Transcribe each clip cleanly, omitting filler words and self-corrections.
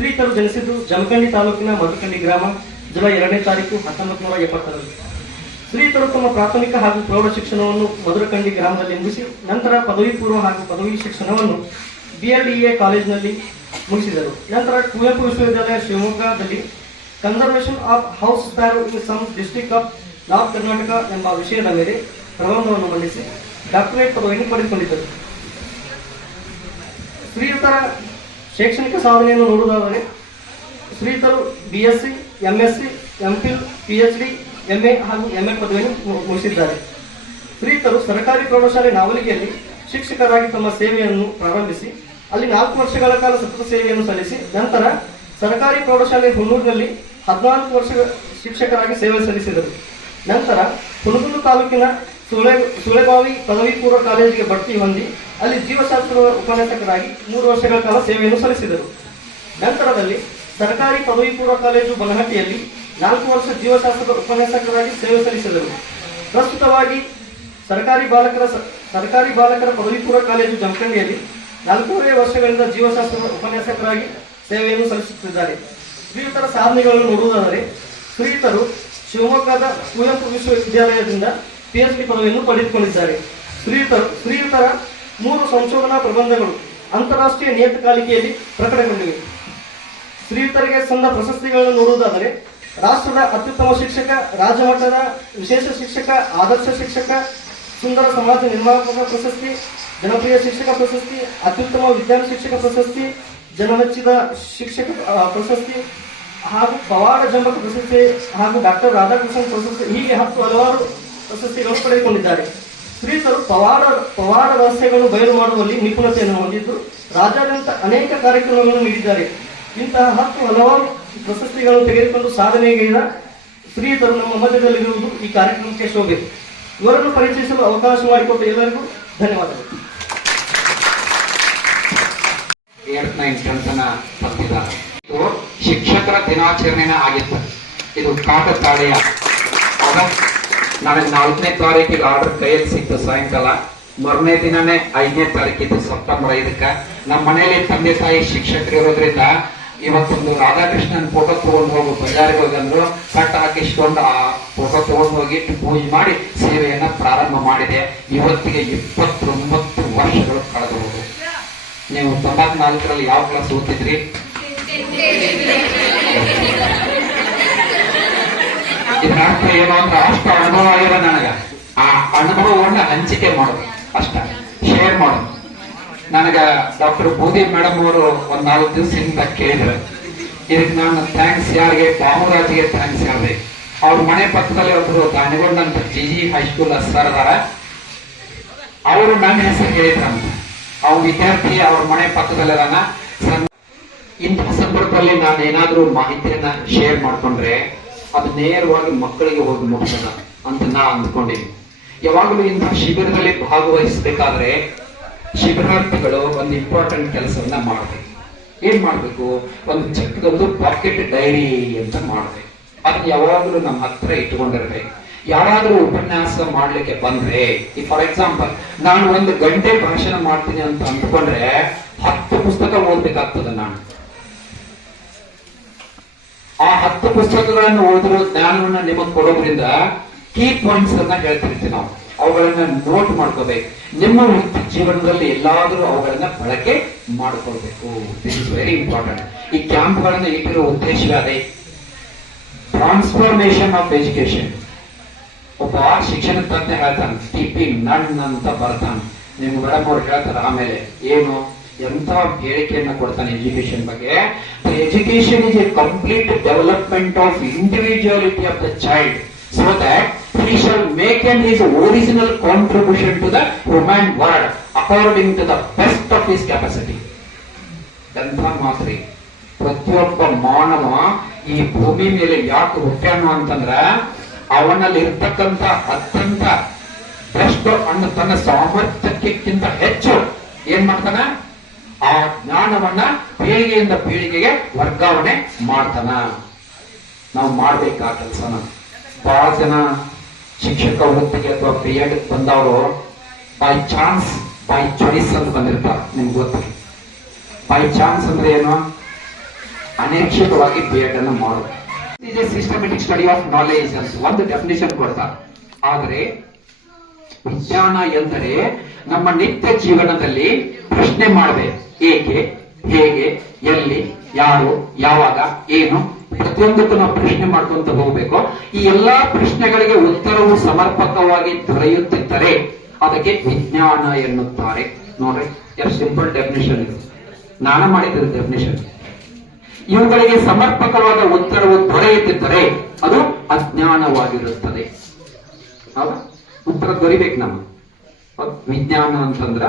ಶ್ರೀತರು ಜನಿಸಿದ್ದು ಜಮಖಂಡಿ ತಾಲೂಕಿನ ಮಧುಕಂಡಿ ಗ್ರಾಮ ಜುಲೈ 2ನೇ ತಾರೀಕು 1970ರಲ್ಲಿ. ಶ್ರೀತರು ತಮ್ಮ ಪ್ರಾಥಮಿಕ ಹಾಗೂ ಪ್ರೌಢ ಶಿಕ್ಷಣವನ್ನು ಮಧುರಕಂಡಿ ಗ್ರಾಮದಲ್ಲಿ ಮುಗಿಸಿ ನಂತರ ಪದವಿ ಪೂರ್ವ ಹಾಗೂ ಪದವಿ ಶಿಕ್ಷಣವನ್ನು BLEA ಕಾಲೇಜಿನಲ್ಲಿ ಮುಗಿಸಿದರು. ನಂತರ ಕುವೆಂಪು ವಿಶ್ವವಿದ್ಯಾಲಯ ಶಿವಮೊಗ್ಗದಲ್ಲಿ conservation of house sparrow in some district of north Karnataka ಎಂಬ ವಿಷಯದ ಮೇಲೆ ಪ್ರಬಂಧವನ್ನು ಮಂಡಿಸಿ ಡಾಕ್ಟರೇಟ್ ಪದವಿಯನ್ನು ಪಡೆದುಕೊಂಡಿದ್ದರು. ಶ್ರೀಯುತರ ಶೈಕ್ಷಣಿಕ ಸಾಧನೆಯನ್ನು ನೋಡುವುದಾದರೆ ಶ್ರೀಯುತರು BSc, MSc, MPhil, PhD, MA ಹಾಗೂ MA ಪದವಿಯನ್ನು ಮುಗಿಸಿದ್ದಾರೆ. ಶ್ರೀಯುತರು ಸರ್ಕಾರಿ ಪ್ರೌಢಶಾಲೆ ನಾವಲಿಗೆಯಲ್ಲಿ ಶಿಕ್ಷಕರಾಗಿ ತಮ್ಮ ಸೇವೆಯನ್ನು ಪ್ರಾರಂಭಿಸಿ ಅಲ್ಲಿ 4 ವರ್ಷಗಳ ಕಾಲ ಸತತ ಸೇವೆಯನ್ನು ಸಲ್ಲಿಸಿ ನಂತರ ಸರ್ಕಾರಿ ಪ್ರೌಢಶಾಲೆ ಹುನ್ನೂರಿನಲ್ಲಿ 14 ವರ್ಷ ಶಿಕ್ಷಕರಾಗಿ ಸೇವೆ ಸಲ್ಲಿಸಿದರು. ನಂತರ ಹುಣಗುಂದ ತಾಲೂಕಿನ ಸುಳೆಬಾವಿ ಪದವಿ ಪೂರ್ವ ಕಾಲೇಜಿಗೆ ಬಡ್ತಿ ಹೊಂದಿ ಅಲ್ಲಿ ಜೀವಶಾಸ್ತ್ರದ ಉಪನ್ಯಾಸಕರಾಗಿ 3 ವರ್ಷಗಳ ಕಾಲ ಸೇವೆಯನ್ನು ಸಲ್ಲಿಸಿದರು. ನಂತರದಲ್ಲಿ ಸರ್ಕಾರಿ ಪದವಿ ಪೂರ್ವ ಕಾಲೇಜು ಬನಹಟ್ಟಿಯಲ್ಲಿ 4 ವರ್ಷ ಜೀವಶಾಸ್ತ್ರದ ಉಪನ್ಯಾಸಕರಾಗಿ ಸೇವೆ ಸಲ್ಲಿಸಿದರು. ಪ್ರಸ್ತುತವಾಗಿ ಸರ್ಕಾರಿ ಬಾಲಕರ ಪದವಿ ಪೂರ್ವ ಕಾಲೇಜು ಜಮಖಂಡಿಯಲ್ಲಿ 4.5 ವರ್ಷಗಳಿಂದ ಜೀವಶಾಸ್ತ್ರದ ಉಪನ್ಯಾಸಕರಾಗಿ ಸೇವೆಯನ್ನು ಸಲ್ಲಿಸುತ್ತಿದ್ದಾರೆ. ಶ್ರೀಯುತರ ಸಾಧನೆಗಳನ್ನು ನೋಡುವುದಾದರೆ ಶ್ರೀಯುತರು ಶಿವಮೊಗ್ಗದ ಕುವೆಂಪು ವಿಶ್ವವಿದ್ಯಾಲಯದಿಂದ PhD ಪದವಿಯನ್ನು ಪಡೆದುಕೊಂಡಿದ್ದಾರೆ. ಶ್ರೀಯುತರ 3 ಸಂಶೋಧನಾ ಪ್ರಬಂಧಗಳು ಅಂತಾರಾಷ್ಟ್ರೀಯ ನಿಯತಕಾಲಿಕೆಯಲ್ಲಿ ಪ್ರಕಟಗೊಂಡಿವೆ. ಶ್ರೀಯುತರಿಗೆ ಸಂದ ಪ್ರಶಸ್ತಿಗಳನ್ನು ನೋಡುವುದಾದರೆ ರಾಷ್ಟ್ರದ ಅತ್ಯುತ್ತಮ ಶಿಕ್ಷಕ, ರಾಜ್ಯಮಟ್ಟದ ವಿಶೇಷ ಶಿಕ್ಷಕ, ಆದರ್ಶ ಶಿಕ್ಷಕ, ಸುಂದರ ಸಮಾಜ ನಿರ್ಮಾಪಕ ಪ್ರಶಸ್ತಿ, ಜನಪ್ರಿಯ ಶಿಕ್ಷಕ ಪ್ರಶಸ್ತಿ, ಅತ್ಯುತ್ತಮ ವಿಜ್ಞಾನ ಶಿಕ್ಷಕ ಪ್ರಶಸ್ತಿ, ಜನಮೆಚ್ಚಿದ ಶಿಕ್ಷಕ ಪ್ರಶಸ್ತಿ ಹಾಗೂ ಪವಾಡ ಜಂಬಕ ಪ್ರಶಸ್ತಿ ಹಾಗೂ ಡಾಕ್ಟರ್ ರಾಧಾಕೃಷ್ಣನ್ ಪ್ರಶಸ್ತಿ ಹೀಗೆ 10 ಹಲವಾರು ಪ್ರಶಸ್ತಿಗಳನ್ನು ಪಡೆದುಕೊಂಡಿದ್ದಾರೆ. ಶ್ರೀಯುತರು ಪವಾಡ ರಹಸ್ಯಗಳನ್ನು ಬಯಲು ಮಾಡುವಲ್ಲಿ ನಿಪುಣತೆಯನ್ನು ಹೊಂದಿದ್ದು ರಾಜ್ಯಾದ್ಯಂತ ಅನೇಕ ಕಾರ್ಯಕ್ರಮಗಳನ್ನು ನೀಡಿದ್ದಾರೆ. ಇಂತಹ 10 ಹಲವಾರು ಪ್ರಶಸ್ತಿಗಳನ್ನು ತೆಗೆದುಕೊಂಡು ಸಾಧನೆಗೈದ ಶ್ರೀಯುತರು ನಮ್ಮ ಮಧ್ಯದಲ್ಲಿರುವುದು ಈ ಕಾರ್ಯಕ್ರಮಕ್ಕೆ ಶೋಭೆ. ಇವರನ್ನು ಪರಿಚಯಿಸಲು ಅವಕಾಶ ಮಾಡಿಕೊಟ್ಟ ಎಲ್ಲರಿಗೂ ಧನ್ಯವಾದಗಳು. ಶಿಕ್ಷಕರ ದಿನಾಚರಣೆ ಆಗಿತ್ತು. ಇದು ಕಾಕತಾಳೀಯ. ನನಗೆ 4ನೇ ತಾರೀಕಿಗೆ ಆರ್ಡರ್ ಕೈಯಲ್ಲಿ ಸಿಕ್ತು ಸಾಯಂಕಾಲ. 1ನೇ ದಿನನೇ 5ನೇ ತಾರೀಕಿದ್ದು ಸೆಪ್ಟೆಂಬರ್ 5ಕ್ಕೆ ನಮ್ಮ ಮನೆಯಲ್ಲಿ ತಂದೆ ತಾಯಿ ಶಿಕ್ಷಕರು ಇರೋದ್ರಿಂದ ಇವತ್ತೊಂದು ರಾಧಾಕೃಷ್ಣನ್ ಫೋಟೋ ತಗೊಂಡು ಹೋಗು ಬಜಾರಿಗೆ ಹೋಗಂದ್ರು ಕಟ್ ಹಾಕಿಸ್ಕೊಂಡು ಆ ಫೋಟೋ ತಗೊಂಡು ಹೋಗಿ ಪೂಜೆ ಮಾಡಿ ಸೇವೆಯನ್ನ ಪ್ರಾರಂಭ ಮಾಡಿದೆ. ಇವತ್ತಿಗೆ 29 ವರ್ಷಗಳು ಕಳೆದಬಹುದು. ನೀವು 94ರಲ್ಲಿ ಯಾವ ಕ್ಲಾಸ್ ಓದ್ತಿದ್ರಿ? ಇದರ ಅರ್ಥ ಏನು ಅಂದ್ರೆ ಅಷ್ಟು ಅನುಭವ ಆಗಿರೋ ನನಗೆ ಆ ಅನುಭವವನ್ನ ಹಂಚಿಕೆ ಮಾಡೋದು, ಅಷ್ಟ ಶೇರ್ ಮಾಡೋದು. ನನಗ ಡಾಕ್ಟರ್ ಬೂದಿ ಮೇಡಮ್ ಅವರು 4 ದಿವಸದಿಂದ ಕೇಳಿದ್ರು. ಇದಕ್ಕೆ ನಾನು ಥ್ಯಾಂಕ್ಸ್ ಯಾರಿಗೆ? ಬಾಮುರಾಜ್ಗೆ ಥ್ಯಾಂಕ್ಸ್ ಹೇಳಿದೆ. ಅವ್ರ ಮನೆ ಪಕ್ಕದಲ್ಲಿ ಒಬ್ಬರು ದಾನಿಗೊಂಡಂತ GG ಹೈಸ್ಕೂಲ್ ಸರ್ ಅದಾರ. ಅವರು ನನ್ನ ಹೆಸರು ಹೇಳಿದ್ರಂತ. ಅವ್ರ ವಿದ್ಯಾರ್ಥಿ ಅವ್ರ ಮನೆ ಪಕ್ಕದಲ್ಲಿರಾನ. ಇಂತಹ ಸಂದರ್ಭದಲ್ಲಿ ನಾನು ಏನಾದ್ರೂ ಮಾಹಿತಿಯನ್ನ ಶೇರ್ ಮಾಡ್ಕೊಂಡ್ರೆ ಅದು ನೇರವಾಗಿ ಮಕ್ಕಳಿಗೆ ಹೋಗಿ ಮುಟ್ಸೋಣ ಅಂತ ನಾ ಅಂದ್ಕೊಂಡಿದ್ದೀನಿ. ಯಾವಾಗಲೂ ಇಂತಹ ಶಿಬಿರದಲ್ಲಿ ಭಾಗವಹಿಸಬೇಕಾದ್ರೆ ಶಿಬಿರಾರ್ಥಿಗಳು ಒಂದು ಇಂಪಾರ್ಟೆಂಟ್ ಕೆಲಸವನ್ನ ಮಾಡಬೇಕು. ಏನ್ ಮಾಡ್ಬೇಕು? ಒಂದು ಚಿಕ್ಕದೊಂದು ಪಾಕೆಟ್ ಡೈರಿ ಅಂತ ಮಾಡ್ಬೇಕು. ಅದನ್ನ ಯಾವಾಗಲೂ ನಮ್ಮ ಹತ್ರ ಇಟ್ಕೊಂಡಿರ್ಬೇಕು. ಯಾರಾದ್ರೂ ಉಪನ್ಯಾಸ ಮಾಡ್ಲಿಕ್ಕೆ ಬಂದ್ರೆ, ಫಾರ್ ಎಕ್ಸಾಂಪಲ್ ನಾನು 1 ಗಂಟೆ ಭಾಷಣ ಮಾಡ್ತೀನಿ ಅಂತ ಅಂದ್ಕೊಂಡ್ರೆ 10 ಪುಸ್ತಕ ಓದ್ಬೇಕಾಗ್ತದೆ. ನಾನು ಆ 10 ಪುಸ್ತಕಗಳನ್ನು ಓದಿರೋ ಜ್ಞಾನವನ್ನ ನಿಮಗೆ ಕೊಡೋದ್ರಿಂದ ಕೀ ಪಾಯಿಂಟ್ಸ್ ಅನ್ನ ಹೇಳ್ತಿರ್ತೀವಿ ನಾವು. ಅವುಗಳನ್ನ ನೋಟ್ ಮಾಡ್ಕೋಬೇಕು. ನಿಮ್ಮ ವೃತ್ತಿ ಜೀವನದಲ್ಲಿ ಎಲ್ಲಾದ್ರೂ ಅವುಗಳನ್ನ ಬಳಕೆ ಮಾಡ್ಕೊಳ್ಬೇಕು. This is very important. ಈ ಕ್ಯಾಂಪ್ಗಳನ್ನ ಇಟ್ಟಿರೋ ಉದ್ದೇಶವೇ ಅದೇ, ಟ್ರಾನ್ಸ್ಫಾರ್ಮೇಶನ್ ಆಫ್ ಎಜುಕೇಶನ್. ಒಬ್ಬ ಶಿಕ್ಷಣ ತಜ್ಞ ಹೇಳ್ತಾನೆ, TP ನನ್ ಅಂತ ಬರ್ತಾನೆ. ನಿಮ್ ಮೇಡಮ್ ಅವ್ರು ಹೇಳ್ತಾರೆ ಆಮೇಲೆ ಏನು ಎಂತ ಹೇಳಿಕೆಯನ್ನ ಕೊಡ್ತಾನೆ ಎಜುಕೇಶನ್ ಬಗ್ಗೆ. Education is A complete development of individuality of the child so that he shall make his original contribution to the human world according to the best of his capacity. ಎಂಥ ಮಾತ್ರಿ. ಪ್ರತಿಯೊಬ್ಬ ಮಾನವ ಈ ಭೂಮಿ ಮೇಲೆ ಯಾಕೆ ಹುಟ್ಟ್ಯಾನು ಅಂತಂದ್ರ ಅವನಲ್ಲಿ ಇರ್ತಕ್ಕಂಥ ಅತ್ಯಂತ ಬೆಸ್ಟ್ ಅನ್ನು ತನ್ನ ಸಾಮರ್ಥ್ಯಕ್ಕಿಂತ ಹೆಚ್ಚು ಏನ್ ಮಾಡ್ತಾನ? ಆ ಜ್ಞಾನವನ್ನ ಪೀಳಿಗೆಯಿಂದ ಪೀಳಿಗೆಗೆ ವರ್ಗಾವಣೆ ಮಾಡ್ತಾನ. ನಾವು ಮಾಡ್ಬೇಕಾ ಕೆಲಸನ. ಬಹಳ ಜನ ಶಿಕ್ಷಕ ವೃತ್ತಿಗೆ ಅಥವಾ BEd ಬಂದವರು ಬೈ ಚಾನ್ಸ್ ಬೈ ಚಾಯ್ಸ್ ಅಂತ ಬಂದಿರ್ತಾರೆ. ನಿಮ್ಗೆ ಗೊತ್ತಿಲ್ಲ ಬೈ ಚಾನ್ಸ್ ಅಂದ್ರೆ ಏನು? ಅನೈಚ್ಛಿಕವಾಗಿ ಬಿ ಎಡ್ ಅನ್ನು ಮಾಡೋದು. ಇದು ಸಿಸ್ಟಮೆಟಿಕ್ ಸ್ಟಡಿ ಆಫ್ ನಾಲೆಜ್ ಅಂತ ಒಂದು ಡೆಫಿನೇಷನ್ ಕೊಡ್ತಾರೆ. ಆದರೆ ವಿಜ್ಞಾನ ಎಂದರೆ ನಮ್ಮ ನಿತ್ಯ ಜೀವನದಲ್ಲಿ ಪ್ರಶ್ನೆ ಮಾಡಬೇಕು. ಏಕೆ, ಹೇಗೆ, ಎಲ್ಲಿ, ಯಾರು, ಯಾವಾಗ, ಏನು, ಪ್ರತಿಯೊಂದಕ್ಕೂ ನಾವು ಪ್ರಶ್ನೆ ಮಾಡ್ಕೊಂತ ಹೋಗ್ಬೇಕು. ಈ ಎಲ್ಲಾ ಪ್ರಶ್ನೆಗಳಿಗೆ ಉತ್ತರವು ಸಮರ್ಪಕವಾಗಿ ದೊರೆಯುತ್ತಿದ್ದರೆ ಅದಕ್ಕೆ ವಿಜ್ಞಾನ ಎನ್ನುತ್ತಾರೆ. ನೋಡ್ರಿ ಎಷ್ಟು ಸಿಂಪಲ್ ಡೆಫಿನೇಷನ್ ಇದು, ನಾನು ಮಾಡಿದ ಡೆಫಿನೇಷನ್. ಇವುಗಳಿಗೆ ಸಮರ್ಪಕವಾದ ಉತ್ತರವು ದೊರೆಯುತ್ತಿದ್ದರೆ ಅದು ಅಜ್ಞಾನವಾಗಿರುತ್ತದೆ. ಹೌದಾ? ಉತ್ತರ ದೊರಿಬೇಕು ನಮಗೆ. ವಿಜ್ಞಾನ ಅಂತಂದ್ರ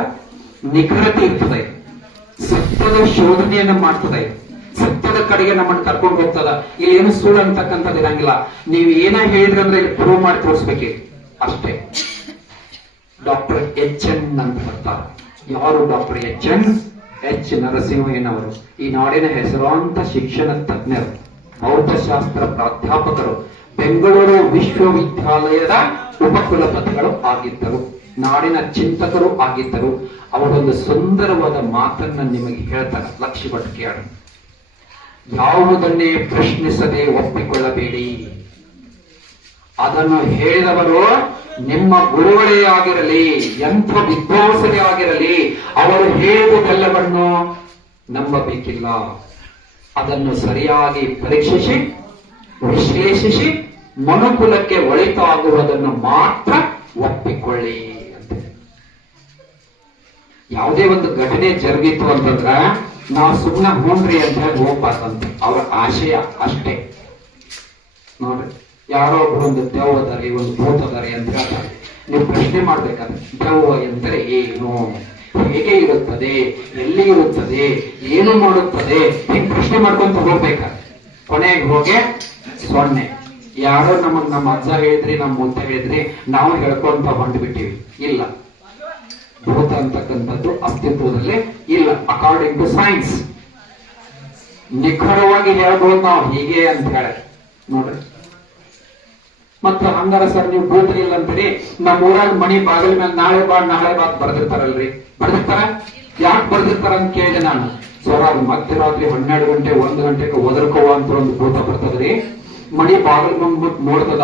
ನಿಖರತೆ ಇರ್ತದೆ, ಸತ್ಯದ ಶೋಧನೆಯನ್ನ ಮಾಡ್ತದೆ, ಸತ್ಯದ ಕಡೆಗೆ ನಮ್ಮನ್ನು ಕರ್ಕೊಂಡು ಹೋಗ್ತದ. ಇಲ್ಲಿ ಏನು ಸುಳ್ಳು ಅಂತಕ್ಕಂಥದ್ದು ಇರಂಗಿಲ್ಲ. ನೀವು ಏನ ಹೇಳಿದ್ರಂದ್ರೆ ಇಲ್ಲಿ ಪ್ರೂವ್ ಮಾಡಿ ತೋರಿಸ್ಬೇಕು ಅಷ್ಟೇ. ಡಾಕ್ಟರ್ ಎಚ್ ಎನ್ ಅಂತ ಬರ್ತಾರೆ. ಯಾರು ಡಾಕ್ಟರ್ ಎಚ್ ನರಸಿಂಹಯ್ಯನವರು? ಈ ನಾಡಿನ ಹೆಸರಾಂತ ಶಿಕ್ಷಣ ತಜ್ಞರು, ಭೌತಶಾಸ್ತ್ರ ಪ್ರಾಧ್ಯಾಪಕರು, ಬೆಂಗಳೂರು ವಿಶ್ವವಿದ್ಯಾಲಯದ ಉಪಕುಲಪತಿಗಳು ಆಗಿದ್ದರು, ನಾಡಿನ ಚಿಂತಕರು ಆಗಿದ್ದರು. ಅವರೊಂದು ಸುಂದರವಾದ ಮಾತನ್ನ ನಿಮಗೆ ಹೇಳ್ತಾರೆ, ಲಕ್ಷ್ಯ ಕೊಟ್ಟು ಕೇಳಿ. ಯಾವುದನ್ನೇ ಪ್ರಶ್ನಿಸದೆ ಒಪ್ಪಿಕೊಳ್ಳಬೇಡಿ. ಅದನ್ನು ಹೇಳಿದವರು ನಿಮ್ಮ ಗುರುಗಳೇ ಆಗಿರಲಿ, ಎಂಥ ವಿದ್ವಾಂಸರೇ ಆಗಿರಲಿ, ಅವರು ಹೇಳುವುದೆಲ್ಲವನ್ನು ನಂಬಬೇಕಿಲ್ಲ. ಅದನ್ನು ಸರಿಯಾಗಿ ಪರೀಕ್ಷಿಸಿ ವಿಶ್ಲೇಷಿಸಿ ಮನುಕುಲಕ್ಕೆ ಒಳಿತಾಗುವುದನ್ನು ಮಾತ್ರ ಒಪ್ಪಿಕೊಳ್ಳಿ ಅಂತ. ಯಾವುದೇ ಒಂದು ಘಟನೆ ಜರುಗಿತ್ತು ಅಂತಂದ್ರ ನಾವು ಸುಮ್ಮನೆ ಹೂನ್ರಿ ಅಂತ ಹೇಳಿ ಹೋಗ್ಬಾರ್ದಂತೆ. ಅವರ ಆಶಯ ಅಷ್ಟೇ. ನೋಡ್ರಿ, ಯಾರೋ ಒಬ್ರು ಒಂದು ದೆವ್ವ ಅದಾರಿ, ಒಂದು ಭೂತ ಅದಾರಿ ಅಂತ ಹೇಳ್ತಾರೆ. ನೀವು ಪ್ರಶ್ನೆ ಮಾಡ್ಬೇಕಾದ್ರೆ ದೆವ್ವ ಎಂದರೆ ಏನು, ಹೇಗೆ ಇರುತ್ತದೆ, ಎಲ್ಲಿ ಇರುತ್ತದೆ, ಏನು ಮಾಡುತ್ತದೆ, ಹಿಂಗ್ ಪ್ರಶ್ನೆ ಮಾಡ್ಕೊಂತ ಹೋಗ್ಬೇಕಾದ್ರೆ ಕೊನೆಗೆ ಹೋಗಿ ಸೊನ್ನೆ. ಯಾರೋ ನಮ್ಮ ಅಜ್ಜ ಹೇಳಿದ್ರಿ, ನಮ್ಮ ಮುತ್ತ ಹೇಳಿದ್ರಿ, ನಾವು ಹೇಳ್ಕೊಂತ ಹೊಂಟ್ಬಿಟ್ಟಿವಿ. ಇಲ್ಲ, ಭೂತ ಅಂತಕ್ಕಂಥದ್ದು ಅಸ್ತಿತ್ವದಲ್ಲೇ ಇಲ್ಲ. ಅಕಾರ್ಡಿಂಗ್ ಟು ಸೈನ್ಸ್ ನಿಖರವಾಗಿ ಹೇಳ್ಬೋದು ನಾವು ಹೀಗೆ ಅಂತ ಹೇಳಿ. ನೋಡ್ರಿ, ಮತ್ತ ಹಂಗಾರ ಸರ್ ನೀವು ಭೂತ ಇಲ್ಲ ಅಂತೀರಿ, ನಮ್ಮ ಊರಾಗ ಮನಿ ಬಾಗಿಲ ಮೇಲೆ ನಾಳೆ ಬಾ ಬರ್ದಿರ್ತಾರಲ್ರಿ, ಬರ್ದಿರ್ತಾರ? ಯಾಕೆ ಬರ್ದಿರ್ತಾರ ಅಂತ ಕೇಳಿದೆ ನಾನು. ಸರ್ ಅದು ಮಧ್ಯರಾತ್ರಿ 12 ಗಂಟೆ 1 ಗಂಟೆಗೆ ಒದರ್ಕೋವ ಅಂತ ಒಂದು ಭೂತ ಬರ್ತದ್ರಿ, ಮನಿ ಬಾಗಿಲ್ ಬಂದ್ಬಿಟ್ಟು ನೋಡ್ತದ.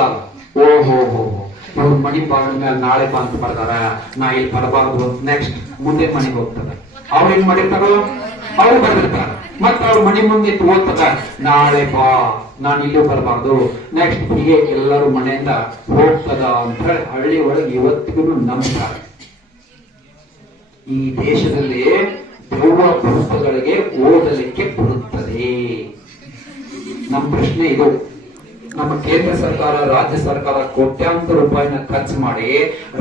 ಓಹೋ ಇವ್ರ ಮನಿ ಬಾಗಿಲ ಮೇಲೆ ನಾಳೆ ಬಾ ಅಂತ ಬರ್ದಾರ, ನಾ ಇಲ್ಲಿ ಬರಬಾರ್ದು, ನೆಕ್ಸ್ಟ್ ಮುಂದೆ ಮನೆಗೆ ಹೋಗ್ತದ. ಅವ್ರ ಏನ್ ಮಾಡಿರ್ತಾರ, ಅವ್ರು ಬರ್ದಿರ್ತಾರ. ಮತ್ತ ಅವ್ರ ಮನಿ ಮುಂದೆ ಓದ್ತದ, ನಾಳೆ ಬಾ, ನಾನು ಇಲ್ಲೂ ಬರಬಾರ್ದು, ನೆಕ್ಸ್ಟ್ ಹೀಗೆ ಎಲ್ಲರೂ ಮನೆಯಿಂದ ಹೋಗ್ತದ ಅಂತ ಹೇಳಿ ಹಳ್ಳಿ ಒಳಗೆ ಇವತ್ತಿಗೂ ನಂಬ್ತಾರೆ. ಈ ದೇಶದಲ್ಲಿ ದೆವ್ವ ಭೂತಗಳಿಗೆ ಓದಲಿಕ್ಕೆ ಬರುತ್ತದೆ. ನಮ್ಮ ಪ್ರಶ್ನೆ ಇದು. ನಮ್ಮ ಕೇಂದ್ರ ಸರ್ಕಾರ, ರಾಜ್ಯ ಸರ್ಕಾರ ಕೋಟ್ಯಾಂತರ ರೂಪಾಯಿನ ಖರ್ಚು ಮಾಡಿ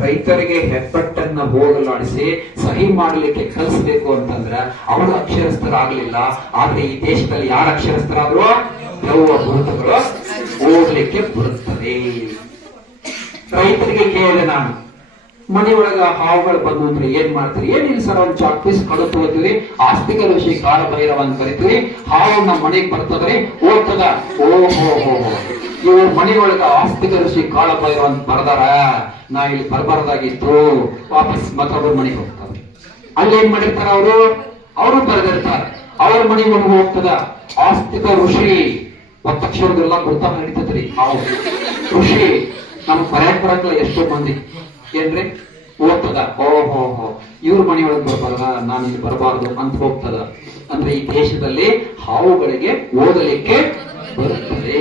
ರೈತರಿಗೆ ಹೆಬ್ಬಟ್ಟನ್ನ ಹೋಗಲಾಡಿಸಿ ಸಹಿ ಮಾಡಲಿಕ್ಕೆ ಕಲಿಸಬೇಕು ಅಂತಂದ್ರೆ ಅವರು ಅಕ್ಷರಸ್ಥರಾಗಲಿಲ್ಲ. ಆದ್ರೆ ಈ ದೇಶದಲ್ಲಿ ಯಾರು ಅಕ್ಷರಸ್ಥರಾದ್ರು? ದೆವ್ವ ಭೂತಗಳು ಓದಲಿಕ್ಕೆ ಬರುತ್ತದೆ. ರೈತರಿಗೆ ಕೇಳಿದೆ ನಾನು, ಮನೆಯೊಳಗ ಹಾವುಗಳು ಬಂದು ಅಂದ್ರೆ ಏನ್ ಮಾಡ್ತೀರಿ? ಏನಿಲ್ಲ ಸರ್, ಒಂದ್ ಚಾಕ್ ಪೀಸ್ ಕಳೆದು ಹೋಗ್ತೀವಿ, ಆಸ್ತಿಕ ಋಷಿ ಕಾಲಭೈರವ ಅಂತ ಕರಿತೀವಿ, ಹಾವು ನಮ್ಮ ಮನೆಗೆ ಬರ್ತದ್ರಿ, ಓದ್ತದ. ಓಹೋ ಇವ್ರ ಮನೆಯೊಳಗ ಆಸ್ತಿಕ ಋಷಿ ಕಾಲಭೈರವ ಅಂತ ಬರ್ದಾರ, ನಾ ಇಲ್ಲಿ ಬರಬಾರ್ದಾಗಿತ್ತು, ವಾಪಸ್ ಮತ್ತೊಬ್ಬರ ಮನೆಗೆ ಹೋಗ್ತಾರೆ. ಅಲ್ಲಿ ಏನ್ ಮಾಡಿರ್ತಾರ ಅವರು ಬರೆದಿರ್ತಾರ, ಅವ್ರ ಮನೆಗೆ ಹೋಗ್ತದ. ಆಸ್ತಿಕ ಋಷಿ ಒತ್ತಕ್ಷರದೆಲ್ಲ ಗುರ್ತ ನಡೀತದ್ರಿ. ಹಾವು ಋಷಿ ನಮ್ ಬರಕ್ ಬರಕ್ಲ ಎಷ್ಟೋ ಮಂದಿ ಏನ್ರಿ ಓದ್ತದ. ಓಹೋ ಇವ್ರ ಮನೆಯೊಳಗೆ ಬರ್ಬಾರ್ದ, ನಾನು ಇಲ್ಲಿ ಬರಬಾರ್ದು ಅಂತ ಹೋಗ್ತದ. ಅಂದ್ರೆ ಈ ದೇಶದಲ್ಲಿ ಹಾವುಗಳಿಗೆ ಓದಲಿಕ್ಕೆ ಬರುತ್ತದೆ.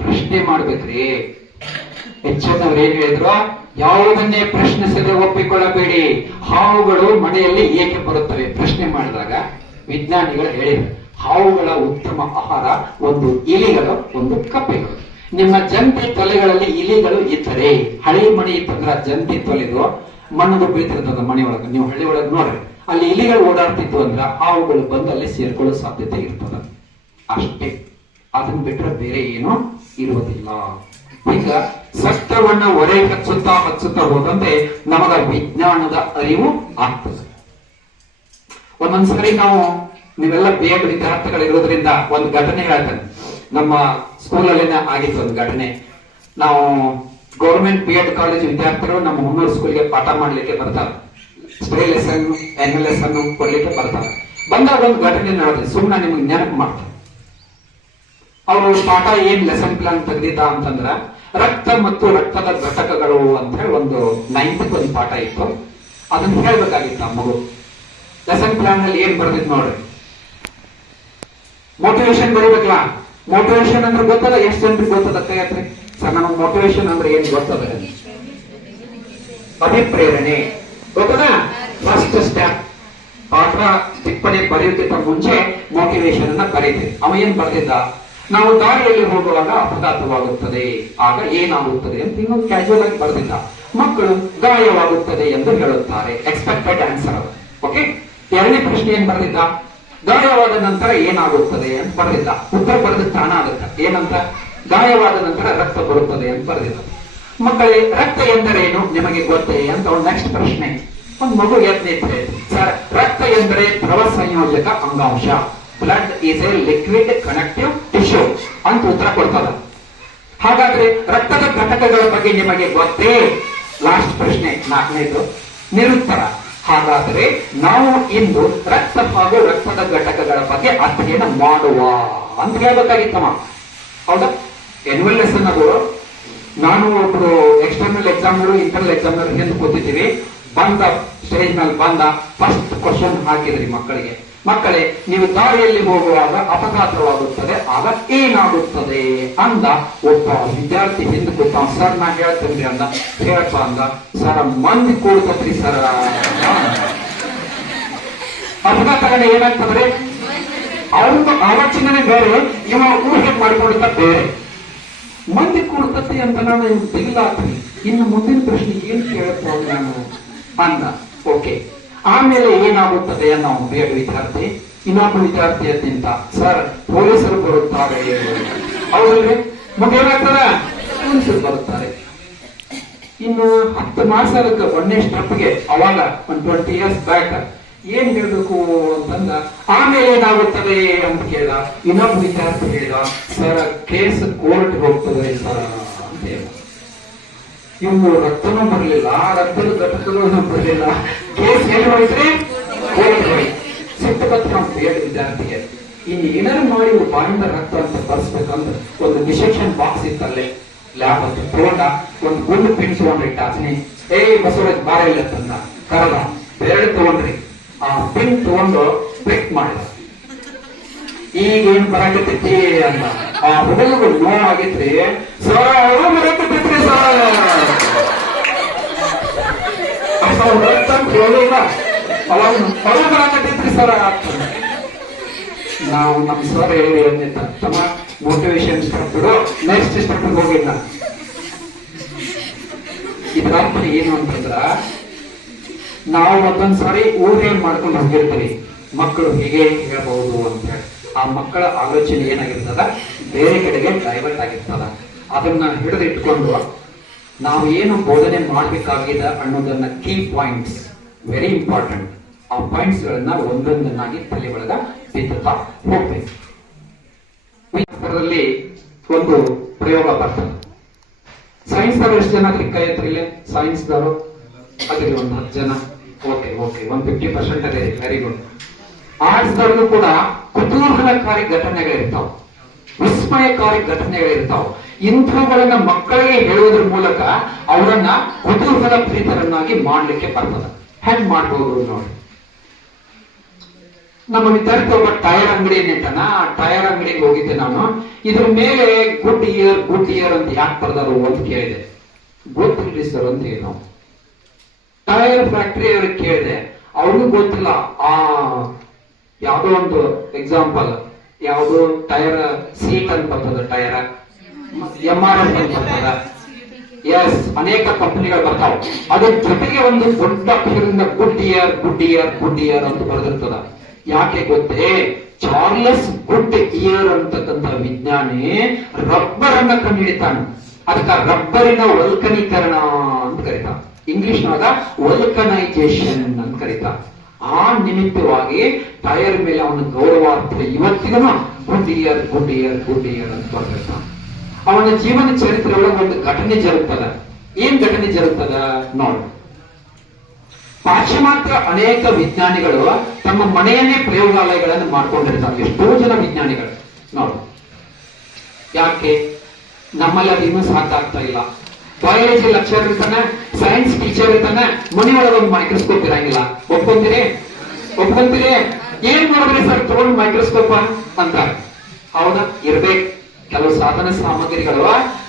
ಪ್ರಶ್ನೆ ಮಾಡ್ಬೇಕ್ರಿ. ಹೆಚ್ಚನವ್ರು ಏನ್ ಹೇಳಿದ್ರು? ಯಾವುದನ್ನೇ ಪ್ರಶ್ನಿಸದೆ ಒಪ್ಪಿಕೊಳ್ಳಬೇಡಿ. ಹಾವುಗಳು ಮನೆಯಲ್ಲಿ ಏಕೆ ಬರುತ್ತವೆ? ಪ್ರಶ್ನೆ ಮಾಡಿದಾಗ ವಿಜ್ಞಾನಿಗಳು ಹೇಳಿದ್ರು, ಹಾವುಗಳ ಉತ್ತಮ ಆಹಾರ ಒಂದು ಇಲಿಗಳು, ಒಂದು ಕಪ್ಪೆಗಳು. ನಿಮ್ಮ ಜಂತಿ ತೊಲೆಗಳಲ್ಲಿ ಇಲಿಗಳು ಇದ್ದರೆ, ಹಳಿ ಮಣಿ ಇತ್ತಂದ್ರ ಜಂತಿ ತೊಲೆದು ಮಣ್ಣದು ಬೀಳ್ತಿರ್ತದ ಮನೆಯೊಳಗ, ನೀವು ಹಳ್ಳಿ ಒಳಗೆ ನೋಡ್ರಿ, ಅಲ್ಲಿ ಇಲಿಗಳು ಓಡಾಡ್ತಿದ್ವು ಅಂದ್ರ ಹಾವುಗಳು ಬಂದು ಅಲ್ಲಿ ಸೇರ್ಕೊಳ್ಳೋ ಸಾಧ್ಯತೆ ಇರ್ತದ. ಅಷ್ಟೇ, ಅದನ್ನ ಬಿಟ್ರೆ ಬೇರೆ ಏನು ಇರುವುದಿಲ್ಲ. ಈಗ ಸತ್ಯವನ್ನ ಹೊರೆ ಹಚ್ಚುತ್ತಾ ಹೋದಂತೆ ನಮಗ ವಿಜ್ಞಾನದ ಅರಿವು ಆಗ್ತದೆ. ಒಂದೊಂದ್ಸರಿ ನೀವೆಲ್ಲ ಬೇಗ ವಿದ್ಯಾರ್ಥಿಗಳಿರೋದ್ರಿಂದ ಒಂದು ಘಟನೆ ಹೇಳ್ತೇನೆ. ನಮ್ಮ ಸ್ಕೂಲಲ್ಲಿನ ಆಗಿತ್ತು ಒಂದು ಘಟನೆ. ನಾವು ಗೌರ್ಮೆಂಟ್ BEd ಕಾಲೇಜ್ ವಿದ್ಯಾರ್ಥಿಗಳು ನಮ್ಮ ಹುನ್ನೂರು ಸ್ಕೂಲ್ಗೆ ಪಾಠ ಮಾಡ್ಲಿಕ್ಕೆ ಬರ್ತಾರೆ. ಸ್ಟೇ ಲೆಸನ್, ಎನ್ ಲೆಸನ್ ಕೊಡ್ಲಿಕ್ಕೆ ಬರ್ತಾರೆ. ಬಂದಾಗ ಒಂದು ಘಟನೆ ನಡೆದ್ರಿ, ಸುಮ್ಮನೆ ನಿಮ್ಗೆ ನೆನಪು ಮಾಡ್ತಾರೆ. ಅವರು ಪಾಠ ಏನ್ ಲೆಸನ್ ಪ್ಲಾನ್ ತೆಗೆದಿದ್ದ ಅಂತಂದ್ರ ರಕ್ತ ಮತ್ತು ರಕ್ತದ ಘಟಕಗಳು ಅಂತ ಹೇಳಿ ಒಂದು 9th ಒಂದು ಪಾಠ ಇತ್ತು. ಅದನ್ನ ಹೇಳ್ಬೇಕಾಗಿತ್ತು ಆ ಮಗು. ಲೆಸನ್ ಪ್ಲಾನ್ ಅಲ್ಲಿ ಏನ್ ಬರ್ದಿದ್ ನೋಡ್ರಿ, ಮೋಟಿವೇಶನ್ ಬರೀಬೇಕಲ್ಲ. ಮೋಟಿವೇಶನ್ ಅಂದ್ರೆ ಗೊತ್ತದ? ಎಷ್ಟು ಜನರಿಗೆ ಗೊತ್ತದ ಕೈ ಹತ್ರಿ ಸರ್? ನಮಗೆ ಮೋಟಿವೇಶನ್ ಅಂದ್ರೆ ಏನ್ ಗೊತ್ತದ? ಅಭಿಪ್ರೇರಣೆ ಗೊತ್ತದ? First step. ಪಾಠ ಟಿಪ್ಪಣಿ ಬರೆಯೋಕ್ಕಿಂತ ಮುಂಚೆ ಮೋಟಿವೇಶನ್ ಅನ್ನ ಬರೀತೀವಿ. ಅವ ಏನ್ ಬರ್ದಿದ್ದ, ನಾವು ದಾರಿಯಲ್ಲಿ ಹೋಗುವಾಗ ಅಪಘಾತವಾಗುತ್ತದೆ, ಆಗ ಏನಾಗುತ್ತದೆ ಅಂತ ಇನ್ನೊಂದು ಕ್ಯಾಶುವಲ್ ಆಗಿ ಬರ್ದಿದ್ದ. ಮಕ್ಕಳು ಗಾಯವಾಗುತ್ತದೆ ಎಂದು ಹೇಳುತ್ತಾರೆ. Expected answer. ಓಕೆ. ಎರಡನೇ ಪ್ರಶ್ನೆ ಏನ್ ಬರ್ದಿದ್ದ, ಗಾಯವಾದ ನಂತರ ಏನಾಗುತ್ತದೆ ಅಂತ ಬರ್ದಿದ್ದ. ಉತ್ತರ ಬರೆದ ತಾಣ ಅದಕ್ಕೆ ಏನಂತ, ಗಾಯವಾದ ನಂತರ ರಕ್ತ ಬರುತ್ತದೆ ಅಂತ ಬರ್ದಿದ್ದ. ಮಕ್ಕಳೇ, ರಕ್ತ ಎಂದರೇನು ನಿಮಗೆ ಗೊತ್ತೇ ಅಂತ ಒಂದು ನೆಕ್ಸ್ಟ್ ಪ್ರಶ್ನೆ. ಒಂದು ಮಗು ಎದ್ನಿದ್ರೆ, ಸರ್ ರಕ್ತ ಎಂದರೆ ದ್ರವ ಸಂಯೋಜಕ ಅಂಗಾಂಶ, blood is A liquid connective tissue ಅಂತ ಉತ್ತರ ಕೊಡ್ತದ. ಹಾಗಾದ್ರೆ ರಕ್ತದ ಘಟಕಗಳ ಬಗ್ಗೆ ನಿಮಗೆ ಗೊತ್ತೇ? ಲಾಸ್ಟ್ ಪ್ರಶ್ನೆ 4ನೇದು ನಿರುತ್ತರ. ಹಾಗಾದ್ರೆ ನಾವು ಇಂದು ರಕ್ತ ಹಾಗೂ ರಕ್ತದ ಘಟಕಗಳ ಬಗ್ಗೆ ಅಧ್ಯಯನ ಮಾಡುವ ಅಂತ ಹೇಳ್ಬೇಕಾಗಿತ್ತಮ್ಮ. ಹೌದಾ? ಎನ್ಯುವಲ್ ಲೆಸನ್ ಅದು. ನಾನು ಒಬ್ರು ಎಕ್ಸ್ಟರ್ನಲ್ ಎಕ್ಸಾಮ್ನರು ಇಂಟರ್ನಲ್ ಎಕ್ಸಾಮ್ನರು ಹಿಂದೆ ಕೂತಿದ್ದೀವಿ. ಬಂದ ಸ್ಟೇಜ್ ಮೇಲೆ ಬಂದ ಫಸ್ಟ್ ಕ್ವಶನ್ ಹಾಕಿದ್ರಿ ಮಕ್ಕಳಿಗೆ, ಮಕ್ಕಳೇ ನೀವು ದಾರಿಯಲ್ಲಿ ಹೋಗುವಾಗ ಅಪಘಾತವಾಗುತ್ತದೆ, ಆಗ ಏನಾಗುತ್ತದೆ ಅಂದ. ಒಬ್ಬ ವಿದ್ಯಾರ್ಥಿ ಹಿಂದೆ ಕೂತ, ಸರ್ ನಾ ಹೇಳ್ತೇನ್ರಿ ಅಂದ. ಹೇಳಪ್ಪ ಅಂದ. ಸರ್ ಮಂದಿ ಕೂಡ್ತತ್ರಿ ಸರ್. ಅಪಘಾತಗಳ ಏನಾಗ್ತದ್ರಿ, ಅವ್ರ ಆಲೋಚನೆ ಬೇರೆ, ಇವ ಊಹೆ ಮಾಡ್ಕೊಳ್ತಾ ಬೇರೆ. ಮಂದಿ ಕೂಡ್ತತಿ ಅಂತ ನಾನು ತೆಗಿಲಾತ್ರಿ. ಇನ್ನು ಮುಂದಿನ ಪ್ರಶ್ನೆ ಏನ್ ಕೇಳಪ್ಪ ನಾನು ಅಂದ. ಓಕೆ. ಆಮೇಲೆ ಏನಾಗುತ್ತದೆ ನಾವು ಬೇಗ ವಿದ್ಯಾರ್ಥಿ. ಇನ್ನೊಬ್ಬ ವಿದ್ಯಾರ್ಥಿ ಅತ್ಯಂತ, ಸರ್ ಪೊಲೀಸರು ಬರುತ್ತಾರೆ. ಹೌದಲ್ರಿ? ಮುಂದೆ ಏನಾಗ್ತದ, ಪೊಲೀಸರು ಬರುತ್ತಾರೆ. ಇನ್ನು 10 ಮಾರ್ಕ್ಸ್ ಅದಕ್ಕೆ 1ನೇ ಸ್ಟೆಪ್ಗೆ ಅವಾಗ ಒಂದು 20 years ಬ್ಯಾಕ್ ಏನ್ ಹೇಳ್ಬೇಕು ಅಂತಂದ. ಆಮೇಲೆ ಏನಾಗುತ್ತದೆ ಅಂತ ಕೇಳ. ಇನ್ನೊಬ್ಬ ವಿದ್ಯಾರ್ಥಿ ಹೇಳಿದ, ಸರ್ ಕೇಸ್ ಕೋರ್ಟ್ ಹೋಗ್ತದೆ ಸರ್ ಅಂತ ಹೇಳ. ಇವು ರಕ್ತನೂ ಬರಲಿಲ್ಲ, ರಕ್ತದ ಘಟಕಗಳು ಬರಲಿಲ್ಲ, ಕೇಸ್ ಎಲ್ಲಿ ಹೋಯ್ತ್ರಿ, ಕೋರ್ಟ್ ಹೋಯ್ತು. ಸಿಟ್ಟು ಬತ್ತ ನಾವು ಬೇಡ ವಿದ್ಯಾರ್ಥಿಗೆ. ಇನ್ನು ಏನಾರು ಮಾಡಿ ಬಾಯಿಂದ ರಕ್ತ ಅಂತ ಬರ್ಸ್ಬೇಕಂದ್ರೆ ಒಂದು ಡಿಸೆಕ್ಷನ್ ಬಾಕ್ಸ್ ಇತ್ತಲ್ಲೇ ಲ್ಯಾಬ್ ಅಂತ ತಗೊಂಡ, ಒಂದು ಗುಂಡು ಪಿನ್ ತಗೊಂಡ್ರಿ ಟಾಚನೆ. ಬಸವರಾಜ್ ಬಾರ ಇಲ್ಲ ತಂದ ಕರದ ಬೆರಳು ತಗೊಂಡ್ರಿ. ಆ ಪಿನ್ ತಗೊಂಡು ಪ್ರಿಕ್ ಮಾಡಿದ. ಈಗ ಏನ್ ಬರಾಕತ್ತೈತಿ ಅಂತ ಆ ಹುಡುಗರು ನೋವಾಗಿತ್ರಿ. ಸರ್ ಅವರು ಬರಾಕತ್ತೈತ್ರಿ ಸರ್ ರಕ್ತ ಅಂತ ಹೇಳಿಲ್ಲ, ಅವಾಗ ಬರಾಕತ್ತೈತ್ರಿ ಸರ್. ನಾವು ನಮ್ ಸರ್ ಹೇಳಿ ಅಂದಿದ್ದ, ತಮ್ಮ ಮೋಟಿವೇಶನ್ ಸ್ಟೆಪ್ ಬಿಡು, ನೆಕ್ಸ್ಟ್ ಸ್ಟೆಪ್ ಹೋಗಿಲ್ಲ. ಇದ್ರ ಅರ್ಥ ಏನು ಅಂತಂದ್ರ, ನಾವು ಒಂದೊಂದ್ಸಾರಿ ಊಹೆ ಮಾಡ್ಕೊಂಡು ಹೋಗಿರ್ತೀವಿ ಮಕ್ಕಳು ಹೀಗೆ ಹೇಳ್ಬಹುದು ಅಂತ ಹೇಳಿ. ಆ ಮಕ್ಕಳ ಆಲೋಚನೆ ಏನಾಗಿರ್ತದ, ಬೇರೆ ಕಡೆಗೆ ಡೈವರ್ಟ್ ಆಗಿರ್ತದ. ಅದನ್ನ ಹಿಡಿದು ಇಟ್ಕೊಂಡು ನಾವು ಏನು ಬೋಧನೆ ಮಾಡ್ಬೇಕಾಗಿದೆ ಅನ್ನೋದನ್ನ ಕೀ ಪಾಯಿಂಟ್ಸ್, ವೆರಿ ಇಂಪಾರ್ಟೆಂಟ್. ಆ ಪಾಯಿಂಟ್ಸ್ ಗಳನ್ನ ಒಂದೊಂದನ್ನಾಗಿ ತಲೆ ಒಳಗ ಬಿತ್ತುತ್ತಾ ಹೋಗ್ಬೇಕು. ಒಂದು ಪ್ರಯೋಗ ಬರ್ತದೆ. ಸೈನ್ಸ್ ದವರು ಎಷ್ಟು ಜನ ಕೈ ಹತ್ರ ಸೈನ್ಸ್ ದವರು ಅದ್ರಿ ಒಂದು 10 ಜನ. ಓಕೆ ಓಕೆ, ಒಂದು 50% ಅದೇ. Very good. ಆರ್ಟ್ಸ್ ದವ್ರಿಗೂ ಕೂಡ ಕುತೂಹಲಕಾರಿ ಘಟನೆಗಳಿರ್ತಾವ, ವಿಸ್ಮಯಕಾರಿ ಘಟನೆಗಳಿರ್ತಾವ. ಇಂಥವುಗಳನ್ನ ಮಕ್ಕಳಿಗೆ ಹೇಳುವುದ್ರ ಮೂಲಕ ಅವರನ್ನ ಕುತೂಹಲ ಪ್ರೀತರನ್ನಾಗಿ ಮಾಡ್ಲಿಕ್ಕೆ ಬರ್ತದ. ಹೆಂಗ್ ಮಾಡ್ಬೋದು ನೋಡಿ. ನಮ್ಮ ವಿದ್ಯಾರ್ಥಿ ಒಬ್ಬ ಟೈರ್ ಅಂಗಡಿ ನಿಂತಾನ. ಆ ಟೈರ್ ಅಂಗಡಿಗೆ ಹೋಗಿದ್ದೆ ನಾನು. ಇದ್ರ ಮೇಲೆ ಗುಡ್ ಇಯರ್ ಅಂತ ಯಾಕೆ ಬರ್ದಾರು ಅಂತ ಕೇಳಿದೆ. ಗೊತ್ತಿಲ್ಲ ಸರ್ ಅಂತ ಏನು. ಟೈರ್ ಫ್ಯಾಕ್ಟರಿ ಅವ್ರಿಗೆ ಕೇಳಿದೆ, ಅವ್ರಿಗೂ ಗೊತ್ತಿಲ್ಲ. ಆ ಯಾವ್ದೋ ಒಂದು ಎಕ್ಸಾಂಪಲ್, ಯಾವ್ದು ಟೈರ್ ಸೀಟ್ ಅಂತ ಬರ್ತದ, ಟೈರ್ MRF ಅಂತ ಬರ್ತದ. ಎಸ್, ಅನೇಕ ಕಂಪನಿಗಳು ಬರ್ತಾವ. ಅದ್ರ ಜೊತೆಗೆ ಒಂದು ದೊಡ್ಡ ಅಕ್ಷರದಿಂದ ಗುಡ್ ಇಯರ್ ಅಂತ ಬರೆದಿರ್ತದ. ಯಾಕೆ ಗೊತ್ತೇ? ಚಾರ್ಲಸ್ ಗುಡ್ ಇಯರ್ ಅಂತಕ್ಕಂಥ ವಿಜ್ಞಾನಿ ರಬ್ಬರ್ ಅನ್ನ ಕಂಡುಹಿಡಿತಾನೆ. ಅದಕ್ಕೆ ರಬ್ಬರಿನ ವಲ್ಕನೀಕರಣ ಅಂತ ಕರೀತಾರ. ಇಂಗ್ಲಿಷ್ನಾಗ ವಲ್ಕನೈಜೇಷನ್ ಅಂತ ಕರೀತಾರ. ಆ ನಿಮಿತ್ತವಾಗಿ ಟೈರ್ ಮೇಲೆ ಅವನ ಗೌರವಾರ್ಥ ಇವತ್ತಿಗೂ ಗುಡ್ ಇಯರ್ ಅಂತ ಬರ್ತಿರ್ತಾನ. ಅವನ ಜೀವನ ಚರಿತ್ರೆ ಒಳಗೆ ಒಂದು ಘಟನೆ ಜರುಗ್ತದ. ಏನ್ ಘಟನೆ ಜರುಗ್ತದ ನೋಡಿ. ಪಾಶ್ಚಿಮಾತ್ಯ ಅನೇಕ ವಿಜ್ಞಾನಿಗಳು ತಮ್ಮ ಮನೆಯನ್ನೇ ಪ್ರಯೋಗಾಲಯಗಳನ್ನು ಮಾಡ್ಕೊಂಡಿರ್ತಾರೆ ಎಷ್ಟೋ ಜನ ವಿಜ್ಞಾನಿಗಳು. ನೋಡಿ ಯಾಕೆ ನಮ್ಮಲ್ಲಿ ಅದು ಇನ್ನೂ ಸಾಧ್ಯ ಆಗ್ತಾ ಇಲ್ಲ. ಬಯಾಲಜಿ ಲೆಕ್ಚರ್ ಇರ್ತಾನೆ, ಸೈನ್ಸ್ ಟೀಚರ್ ಇರ್ತಾನೆ, ಮನೆಯೊಳಗೆ ಒಂದು ಮೈಕ್ರೋಸ್ಕೋಪ್ ಇರಂಗಿಲ್ಲ. ಒಪ್ಕೊಂತೀರಿ? ಏನ್ ಮಾಡಿದ್ರಿ ಸರ್ ತಗೊಂಡು ಮೈಕ್ರೋಸ್ಕೋಪ್ ಅಂತ? ಹೌದಾ? ಇರ್ಬೇಕು. ಕೆಲವು ಸಾಧನ ಸಾಮಗ್ರಿಗಳು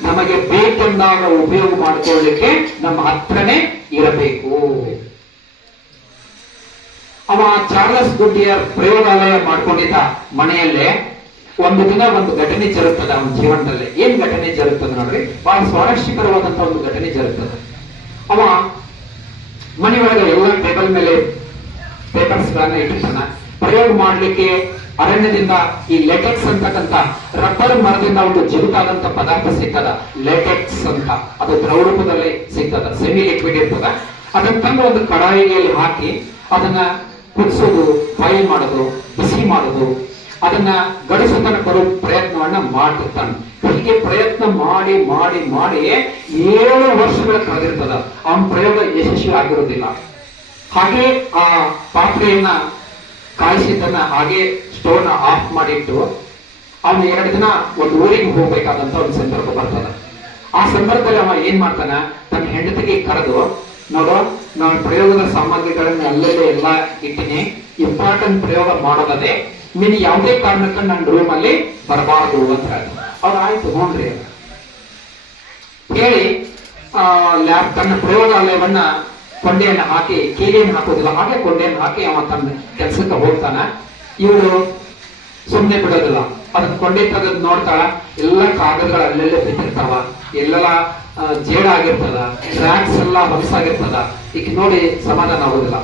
ನಮಗೆ ಬೇಕೆಂದಾಗ ಉಪಯೋಗ ಮಾಡಿಕೊಳ್ಳಲಿಕ್ಕೆ ನಮ್ಮ ಹತ್ರನೇ ಇರಬೇಕು. ಅವ ಚಾರ್ಲಸ್ ಗುಡ್ಡಿಯರ್ ಪ್ರಯೋಗಾಲಯ ಮಾಡ್ಕೊಂಡಿದ್ದ ಮನೆಯಲ್ಲೇ ಒಂದು ದಿನ ಒಂದು ಘಟನೆ ಜರುತ್ತದೆ ಅವನ ಜೀವನದಲ್ಲಿ. ಏನ್ ಘಟನೆ ಜರುತ್ತದೆ ನೋಡ್ರಿ, ಬಹಳ ಸ್ವಾರಸ್ಯಕರವಾದಂತ ಒಂದು ಘಟನೆ ಜರುತ್ತದೆ. ಅವ ಮನೆಯೊಳಗೆ ಎಲ್ಲ ಟೇಬಲ್ ಮೇಲೆ ಪೇಪರ್ಸ್ ಗಳನ್ನ ಇಟ್ಟಿರ್ತಾನ. ಪ್ರಯೋಗ ಮಾಡ್ಲಿಕ್ಕೆ ಅರಣ್ಯದಿಂದ ಈ ಲೆಟೆಕ್ಸ್ ಅಂತಕ್ಕಂಥ ರಬ್ಬರ್ ಮರದಿಂದ ಒಂದು ಜಿಗುಟಾದಂತ ಪದಾರ್ಥ ಸಿಗ್ತದ, ಲೆಟೆಕ್ಸ್ ಅಂತ. ಅದು ದ್ರವ ರೂಪದಲ್ಲಿ ಸಿಗ್ತದ, ಸೆಮಿ ಲಿಕ್ವಿಡ್ ಇರ್ತದ. ಅದನ್ನ ತಂದು ಒಂದು ಕಡಾಯಿಯಲ್ಲಿ ಹಾಕಿ ಅದನ್ನ ಕುದಿಸೋದು, ಫ್ರೈ ಮಾಡೋದು, ಬಿಸಿ ಮಾಡೋದು, ಅದನ್ನ ಗಡಿಸುತನ ಬರೋ ಪ್ರಯತ್ನವನ್ನ ಮಾಡ್ತಿರ್ತಾನೆ. ಹೀಗೆ ಪ್ರಯತ್ನ ಮಾಡಿ ಮಾಡಿ ಮಾಡಿ 7 ವರ್ಷಗಳ ಕಳೆದಿರ್ತದ. ಅವನ ಪ್ರಯೋಗ ಯಶಸ್ವಿ ಆಗಿರೋದಿಲ್ಲ. ಹಾಗೆ ಆ ಪಾತ್ರೆಯನ್ನ ಕಾಯಿಸಿದ್ದನ್ನ ಹಾಗೆ ಸ್ಟೋವ್ನ ಆಫ್ ಮಾಡಿಟ್ಟು ಅವನು 2 ದಿನ ಒಂದು ಊರಿಗೆ ಹೋಗ್ಬೇಕಾದಂತ ಒಂದು ಸಂದರ್ಭ ಬರ್ತದ. ಆ ಸಂದರ್ಭದಲ್ಲಿ ಅವ ಏನ್ ಮಾಡ್ತಾನ, ತನ್ನ ಹೆಂಡತಿಗೆ ಕರೆದು, ನೋಡು ನಾನು ಪ್ರಯೋಗದ ಸಾಮಗ್ರಿಗಳನ್ನ ಅಲ್ಲೆಲ್ಲೇ ಎಲ್ಲ ಇಟ್ಟಿನಿ, ಇಂಪಾರ್ಟೆಂಟ್ ಪ್ರಯೋಗ ಮಾಡೋದದೇ, ನೀನು ಯಾವುದೇ ಕಾರಣಕ್ಕ ನನ್ನ ರೂಮ್ ಅಲ್ಲಿ ಬರಬಾರದು ಅಂತ ಹೇಳಿ. ಅವ್ರು ಆಯ್ತು ಹೋಗ್ರಿ ಹೇಳಿ ಲ್ಯಾಬ್ ತನ್ನ ಪ್ರಯೋಗಾಲಯವನ್ನ ಕೊಂಡೆಯನ್ನು ಹಾಕಿ, ಕೀಲಿಯನ್ನು ಹಾಕೋದಿಲ್ಲ, ಹಾಗೆ ಕೊಂಡೆಯನ್ನು ಹಾಕಿ ಅವ ತನ್ನ ಕೆಲ್ಸಕ್ಕೆ ಹೋಗ್ತಾನ. ಇವಳು ಸುಮ್ಮನೆ ಬಿಡೋದಿಲ್ಲ. ಅದನ್ನ ಕೊಂಡೆ ತೆಗೆದು ನೋಡ್ತಾಳ, ಎಲ್ಲ ಕಾಗದಗಳು ಅಲ್ಲೆಲ್ಲೇ ಬಿದ್ದಿರ್ತಾವ, ಎಲ್ಲೆಲ್ಲ ಜೇಡ ಆಗಿರ್ತದ, ಟ್ರ್ಯಾಕ್ಸ್ ಎಲ್ಲ ಹೊಲಸಾಗಿರ್ತದ. ಈಗ ನೋಡಿ ಸಮಾಧಾನ ಆಗೋದಿಲ್ಲ.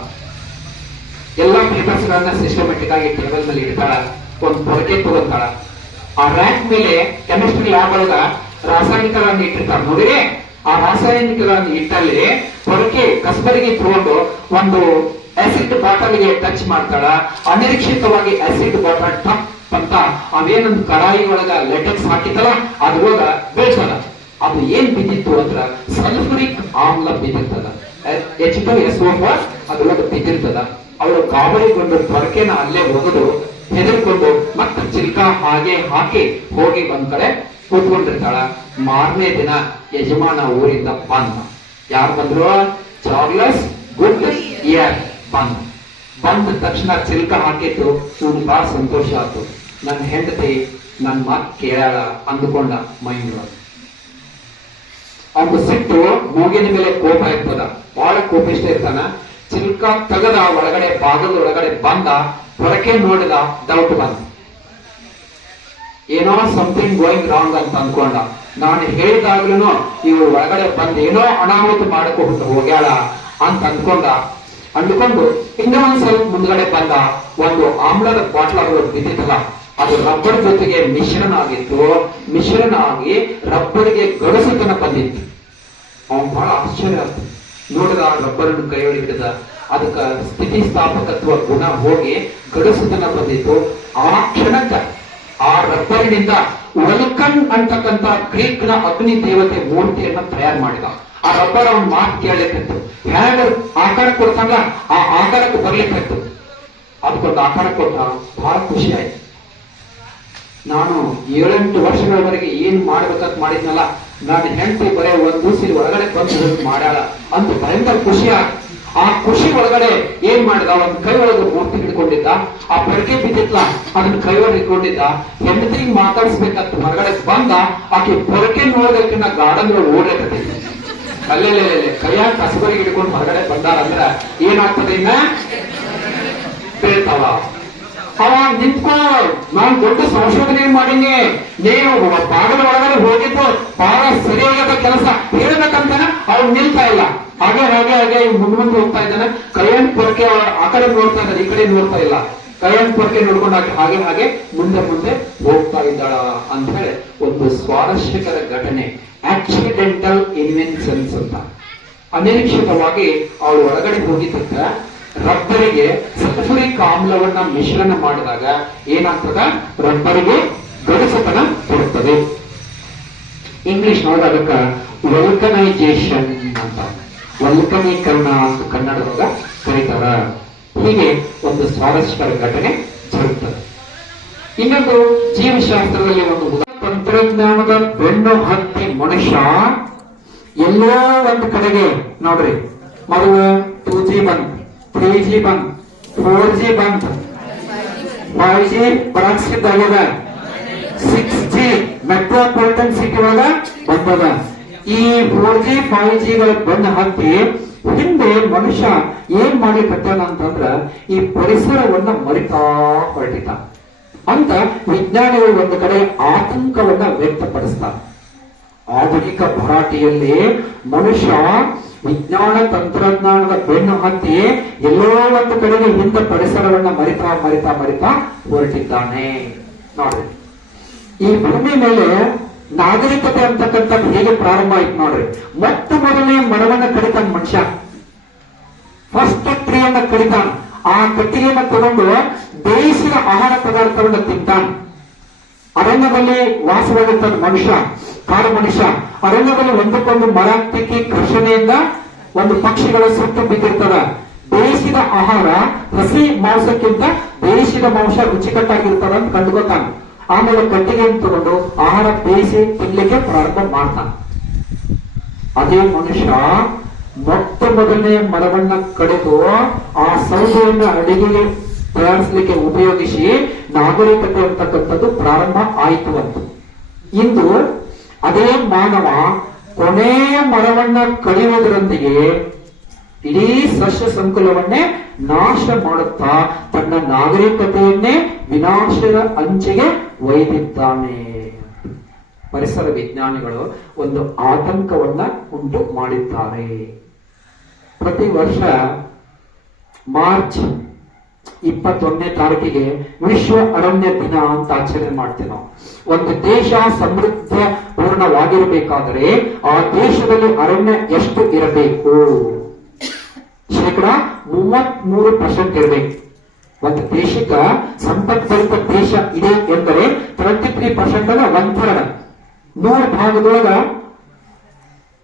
ಎಲ್ಲಾ ಪೇಪರ್ಸ್ ಗಳನ್ನ ಸಿಸ್ಟಮೆಟಿಕ್ ಆಗಿ ಟೇಬಲ್ ಮೇಲೆ ಇಡ್ತಾಳ. ಒಂದು ಪೊರಕೆ ತಗೊಂತಾಳ. ಆ ರ್ಯಾಕ್ ಮೇಲೆ ಕೆಮಿಸ್ಟ್ರಿ ಲ್ಯಾಬ್ ಒಳಗ ರಾಸಾಯನಿಕಗಳನ್ನು ಇಟ್ಟಿರ್ತಾರ. ನೋಡಿರಿ, ಆ ರಾಸಾಯನಿಕಗಳನ್ನು ಇಟ್ಟಲ್ಲಿ ಪೊರಕೆ ಕಸ್ಬರಿಗೆ ತಗೊಂಡು ಒಂದು ಆಸಿಡ್ ಬಾಟಲ್ಗೆ ಟಚ್ ಮಾಡ್ತಾಳ. ಅನಿರೀಕ್ಷಿತವಾಗಿ ಆಸಿಡ್ ಬಾಟಲ್ ಟಪ್ ಅಂತ ಅವೇನೊಂದು ಕಡಾಯಿ ಒಳಗ ಲೆಟೆಕ್ಸ್ ಹಾಕಿತ್ತಲ್ಲ ಅದ್ರೊಳಗ ಬೀಳ್ತದ. ಅದು ಏನ್ ಬಿದ್ದಿತ್ತು ಅಂದ್ರ ಸಲ್ಫರಿಕ್ ಆಮ್ಲ ಬಿದ್ದಿರ್ತದ, H2SO4 ಅದ್ರೊಳಗ ಬಿದ್ದಿರ್ತದ. ಅವಳು ಗಾಬರಿಗೊಂಡು ಪೊರಕೆನ ಅಲ್ಲೇ ಒಗೆದು ಹೆದರ್ಕೊಂಡು ಮತ್ತೆ ಚಿಲ್ಕ ಹಾಗೆ ಹಾಕಿ ಹೋಗಿ ಒಂದ್ ಕಡೆ ಕೂತ್ಕೊಂಡಿರ್ತಾಳ. ಮಾರನೇ ದಿನ ಯಜಮಾನ ಊರಿಂದ ಬಂದ. ಯಾರು ಬಂದ್ರು? ಚಾರ್ಲಸ್ ಗುಡ್ ಇಯರ್ ಬಂದ ತಕ್ಷಣ ಚಿಲ್ಕ ಹಾಕಿದ್ದು ಇವ್ನು ಬಹಳ ಸಂತೋಷ ಆಯ್ತು. ನನ್ನ ಹೆಂಡತಿ ನನ್ನ ಮಾತು ಕೇಳಾಳ ಅಂದುಕೊಂಡ ಮೈಂಡ್. ಅವ್ನು ಸಿಟ್ಟು, ಮೂಗಿನ ಮೇಲೆ ಕೋಪ ಇರ್ತದ, ಬಹಳ ಕೋಪಿಷ್ಟ ಇರ್ತಾನ. ಚಿಲ್ಕ ತೆಗದ ಒಳಗಡೆ ಭಾಗದ ಒಳಗಡೆ ಬಂದ, ಹೊರಕೆ ನೋಡಿದ, ಡೌಟ್ ಬಂದ. ಏನೋ ಸಮಥಿಂಗ್ ಗೋಯಿಂಗ್ ರಾಂಗ್ ಅಂತ ಅಂದ್ಕೊಂಡ. ನಾನು ಹೇಳಿದಾಗ್ಲೂ ಇವ್ರು ಒಳಗಡೆ ಬಂದ್ ಏನೋ ಅನಾಹುತ ಮಾಡಕೊಂಡು ಹೋಗ್ಯಾಳ ಅಂತ ಅಂದ್ಕೊಂಡು ಇನ್ನೊಂದ್ ಸ್ವಲ್ಪ ಮುಂದ್ಗಡೆ ಬಂದ. ಒಂದು ಆಮ್ಲದ ಬಾಟ್ಲ್ ಅದು ಬಿದ್ದಿತ್ತಲ್ಲ, ಅದು ರಬ್ಬರ್ ಜೊತೆಗೆ ಮಿಶ್ರಣ ಆಗಿತ್ತು. ಮಿಶ್ರಣ ಆಗಿ ರಬ್ಬರ್ಗೆ ಗಡಸುತನ ಬಂದಿತ್ತು. ಅವನ್ ಬಹಳ ಆಶ್ಚರ್ಯ ಆಯ್ತು. ನೋಡಿದ ರಬ್ಬರ್ ಕೈಯೊಳಗೆ ಹಿಡಿದ, ಅದಕ್ಕ ಸ್ಥಿತಿಸ್ಥಾಪಕತ್ವ ಗುಣ ಹೋಗಿ ಗಡಸುತನ ಬಂದಿತ್ತು. ಆ ಕ್ಷಣಕ್ಕ ಆ ರಬ್ಬರಿನಿಂದ ವಲ್ಕನ್ ಅಂತಕ್ಕಂಥ ಗ್ರೀಕ್ ನ ಅಗ್ನಿ ದೇವತೆ ಮೂರ್ತಿಯನ್ನ ತಯಾರು ಮಾಡಿದ. ಆ ರಬ್ಬರ್ ಅವನ್ ಮಾತು ಕೇಳಲಿಕ್ಕಿತ್ತು. ಹೇಗ ಆಕಾರ ಕೊಡ್ತಾಗ ಆ ಆಕಾರಕ್ಕೆ ಬರ್ಲಿಕ್ಕಿತ್ತು. ಅದಕ್ಕೊಂದು ಆಕಾರ ಕೊಟ್ಟ. ಬಹಳ ಖುಷಿ ಆಯ್ತು. ನಾನು 7-8 ವರ್ಷಗಳವರೆಗೆ ಏನ್ ಮಾಡ್ಬೇಕಂತ ಮಾಡಿದ್ನಲ್ಲ, ನಾನು ಹೆಂಡತಿ ಬರೇ ಒಂದ್ ದಿವಸ ಒಳಗಡೆ ಬಂದು ಮಾಡ್ಯಾಳ ಅಂತ ಭಯಂಕರ ಖುಷಿ ಆಯ್ತು. ಆ ಖುಷಿ ಒಳಗಡೆ ಏನ್ ಮಾಡಿದ, ಒಂದ್ ಕೈ ಒಳಗೆ ಮೂರ್ತಿ ಹಿಡ್ಕೊಂಡಿದ್ದ. ಆ ಪೊರಕೆ ಬಿದ್ದಿತ್ಲ, ಅದನ್ನ ಕೈ ಒಳಗೆ ಇಟ್ಕೊಂಡಿದ್ದ. ಹೆಂಡತಿಗೆ ಮಾತಾಡಿಸ್ಬೇಕಂತ ಹೊರಗಡೆ ಬಂದ. ಆಕೆ ಪೊರಕೆ ನೋಡೋದಕ್ಕಿಂತ ಗಾರ್ಡನ್ ಓಡಾಡ್ತದೆ. ಅಲ್ಲೇ ಕೈಯಾಗ ಕಸಬರಿಗೆ ಹಿಡ್ಕೊಂಡು ಹೊರಗಡೆ ಬಂದಾರಂದ್ರ ಏನಾಗ್ತದೆ, ಇನ್ನ ಬೀಳ್ತಾವ. ಅವ ನಿಂತ್ಕೋ, ನಾನು ದೊಡ್ಡ ಸಂಶೋಧನೆ ಮಾಡೀನಿ, ನೀವು ಬಾಗಲ ಒಳಗಡೆ ಹೋಗಿದ್ದು ಬಹಳ ಸರಿಯಾದ ಕೆಲಸ ಹೇಳ್ಬೇಕಂತಾನ ಅವ್ರು ನಿಲ್ತಾ ಇಲ್ಲ. ಹಾಗೆ ಹಾಗೆ ಹಾಗೆ ಮುಂದೆ ಹೋಗ್ತಾ ಇದ್ದಾನೆ. ಕೈಯನ್ ಪೊರಕೆ ಆ ಕಡೆ ನೋಡ್ತಾ ಇದ್ದಾನೆ, ಈ ಕಡೆ ನೋಡ್ತಾ ಇಲ್ಲ. ಕೈಯನ್ ಪೊರಕೆ ನೋಡ್ಕೊಂಡು ಹಾಗೆ ಹಾಗೆ ಮುಂದೆ ಹೋಗ್ತಾ ಇದ್ದಾಳ ಅಂತ ಹೇಳಿ ಒಂದು ಸ್ವಾರಸ್ಯಕರ ಘಟನೆ. ಆಕ್ಸಿಡೆಂಟಲ್ ಇನ್ವೆನ್ಷನ್ಸ್ ಅಂತ. ಅನಿರೀಕ್ಷಿತವಾಗಿ ಅವಳು ಒಳಗಡೆ ಹೋಗಿದ್ದಕ್ಕ ರಬ್ಬರಿಗೆ ಸಲ್ಫರಿಕ್ ಆಮ್ಲವನ್ನ ಮಿಶ್ರಣ ಮಾಡಿದಾಗ ಏನಾಗ್ತದ, ರಬ್ಬರಿಗೆ ಗಡಸುತನ ಬರುತ್ತದೆ. ಇಂಗ್ಲಿಷ್ ನೋಡಿದ ಅದಕ್ಕ ವಲ್ಕನೈಜೇಷನ್ ಅಂತ, ವಲ್ಕನೀಕರಣ ಅಂತ ಕನ್ನಡದಾಗ ಕರೀತಾರ. ಹೀಗೆ ಒಂದು ಸ್ವಾರಸ್ಯಕರ ಘಟನೆ ಜರುಗುತ್ತದೆ. ಇನ್ನೊಂದು ಜೀವಶಾಸ್ತ್ರದಲ್ಲಿ ಒಂದು ತಂತ್ರಜ್ಞಾನದ ಬೆನ್ನು ಹತ್ತಿ ಮನುಷ್ಯ ಎಲ್ಲೋ ಒಂದು ಕಡೆಗೆ ನೋಡ್ರಿ, ಮೊದಲು 2G ಬಂದ್, 3G ಬಂದ್, 4G ಬಂದ್, 5G ಬರಾಕ್ಸಿದ್ದಾಗ್ಯದ, 6G ಮೆಟ್ರೋಪಾಲಿಟನ್ ಸಿಟಿ ಒಳಗ ಬಂದದ. ಈ 4G 5G ಗಳ ಬೆನ್ನು ಹತ್ತಿ ಹಿಂದೆ ಮನುಷ್ಯ ಏನ್ ಮಾಡ್ಲಿಕ್ಕತ್ತಾನ ಅಂತಂದ್ರ ಈ ಪರಿಸರವನ್ನ ಮರಿತಾ ಹೊರಟಿದ್ದ ಅಂತ ವಿಜ್ಞಾನಿಗಳು ಒಂದು ಕಡೆ ಆತಂಕವನ್ನ ವ್ಯಕ್ತಪಡಿಸ್ತಾರೆ. ಆಧುನಿಕ ಭರಾಟೆಯಲ್ಲಿ ಮನುಷ್ಯ ವಿಜ್ಞಾನ ತಂತ್ರಜ್ಞಾನದ ಬೆನ್ನು ಹತ್ತಿ ಎಲ್ಲೋ ಒಂದು ಕಡೆಗೆ ಹಿಂದೆ ಪರಿಸರವನ್ನ ಮರಿತಾ ಮರಿತಾ ಮರಿತಾ ಹೊರಟಿದ್ದಾನೆ. ನೋಡ್ರಿ, ಈ ಭೂಮಿ ಮೇಲೆ ನಾಗರಿಕತೆ ಅಂತಕ್ಕಂಥ ಹೇಗೆ ಪ್ರಾರಂಭ ಆಯ್ತು ನೋಡ್ರಿ. ಮೊಟ್ಟ ಮೊದಲನೇ ಮರವನ್ನ ಕಡಿತಾನ ಮನುಷ್ಯ, ಫಸ್ಟ್ ಟ್ರೀಯನ್ನ ಕಡಿತಾನ. ಆ ಕಟ್ಟಿಗೆಯನ್ನ ತಗೊಂಡು ಬೇಯಿಸಿದ ಆಹಾರ ಪದಾರ್ಥವನ್ನ ತಿಂತಾನ. ಅರಣ್ಯದಲ್ಲಿ ವಾಸವಾಗಿರ್ತಾನೆ ಮನುಷ್ಯ, ಕಾಡು ಮನುಷ್ಯ. ಅರಣ್ಯದಲ್ಲಿ ಒಂದಕ್ಕೊಂದು ಮರ ತಿಕ್ಕಿ ಘರ್ಷಣೆಯಿಂದ ಒಂದು ಪಕ್ಷಿಗಳ ಸುಟ್ಟು ಬಿದ್ದಿರ್ತದ. ಬೇಯಿಸಿದ ಆಹಾರ ಹಸಿ ಮಾಂಸಕ್ಕಿಂತ ಬೇಯಿಸಿದ ಮಾಂಸ ರುಚಿಕಟ್ಟಾಗಿರ್ತದ ಅಂತ ಕಂಡುಕೊತಾನೆ. ಆಮೇಲೆ ಕಟ್ಟಿಗೆಯನ್ನು ತಗೊಂಡು ಆಹಾರ ಬೇಯಿಸಿ ತಿನ್ಲಿಕ್ಕೆ ಪ್ರಾರಂಭ ಮಾಡ್ತಾನೆ. ಅದೇ ಮನುಷ್ಯ ಮೊಟ್ಟ ಮೊದಲನೇ ಮರವನ್ನ ಕಡಿದು ಆ ಸೌದೆಯನ್ನು ಅಡಿಗೆಗೆ ತಯಾರಿಸಲಿಕ್ಕೆ ಉಪಯೋಗಿಸಿ ನಾಗರಿಕತೆ ಅಂತಕ್ಕಂಥದ್ದು ಪ್ರಾರಂಭ ಆಯಿತು ಅಂತ. ಇಂದು ಅದೇ ಮಾನವ ಕೊನೆಯ ಮರವನ್ನ ಕಡಿಯುವುದರೊಂದಿಗೆ ಇಡೀ ಸಸ್ಯ ಸಂಕುಲವನ್ನೇ ನಾಶ ಮಾಡುತ್ತಾ ತನ್ನ ನಾಗರಿಕತೆಯನ್ನೇ ವಿನಾಶದ ಅಂಚಿಗೆ ಒಯ್ದಿದ್ದಾನೆ. ಪರಿಸರ ವಿಜ್ಞಾನಿಗಳು ಒಂದು ಆತಂಕವನ್ನ ಉಂಟು ಮಾಡಿದ್ದಾರೆ. ಪ್ರತಿ ವರ್ಷ ಮಾರ್ಚ್ 21ನೇ ತಾರೀಕಿಗೆ ವಿಶ್ವ ಅರಣ್ಯ ದಿನ ಅಂತ ಆಚರಣೆ ಮಾಡ್ತೀವಿ ನಾವು. ಒಂದು ದೇಶ ಸಮೃದ್ಧ ಪೂರ್ಣವಾಗಿರಬೇಕಾದರೆ ಆ ದೇಶದಲ್ಲಿ ಅರಣ್ಯ ಎಷ್ಟು ಇರಬೇಕು? 33% ಇರಬೇಕು. ಒಂದು ದೇಶಕ್ಕ ಸಂಪದ್ಭರಿತ ದೇಶ ಇದೆ ಎಂದರೆ 33% ಅಲ್ಲ, 1/3 100 ಭಾಗದೊಳಗ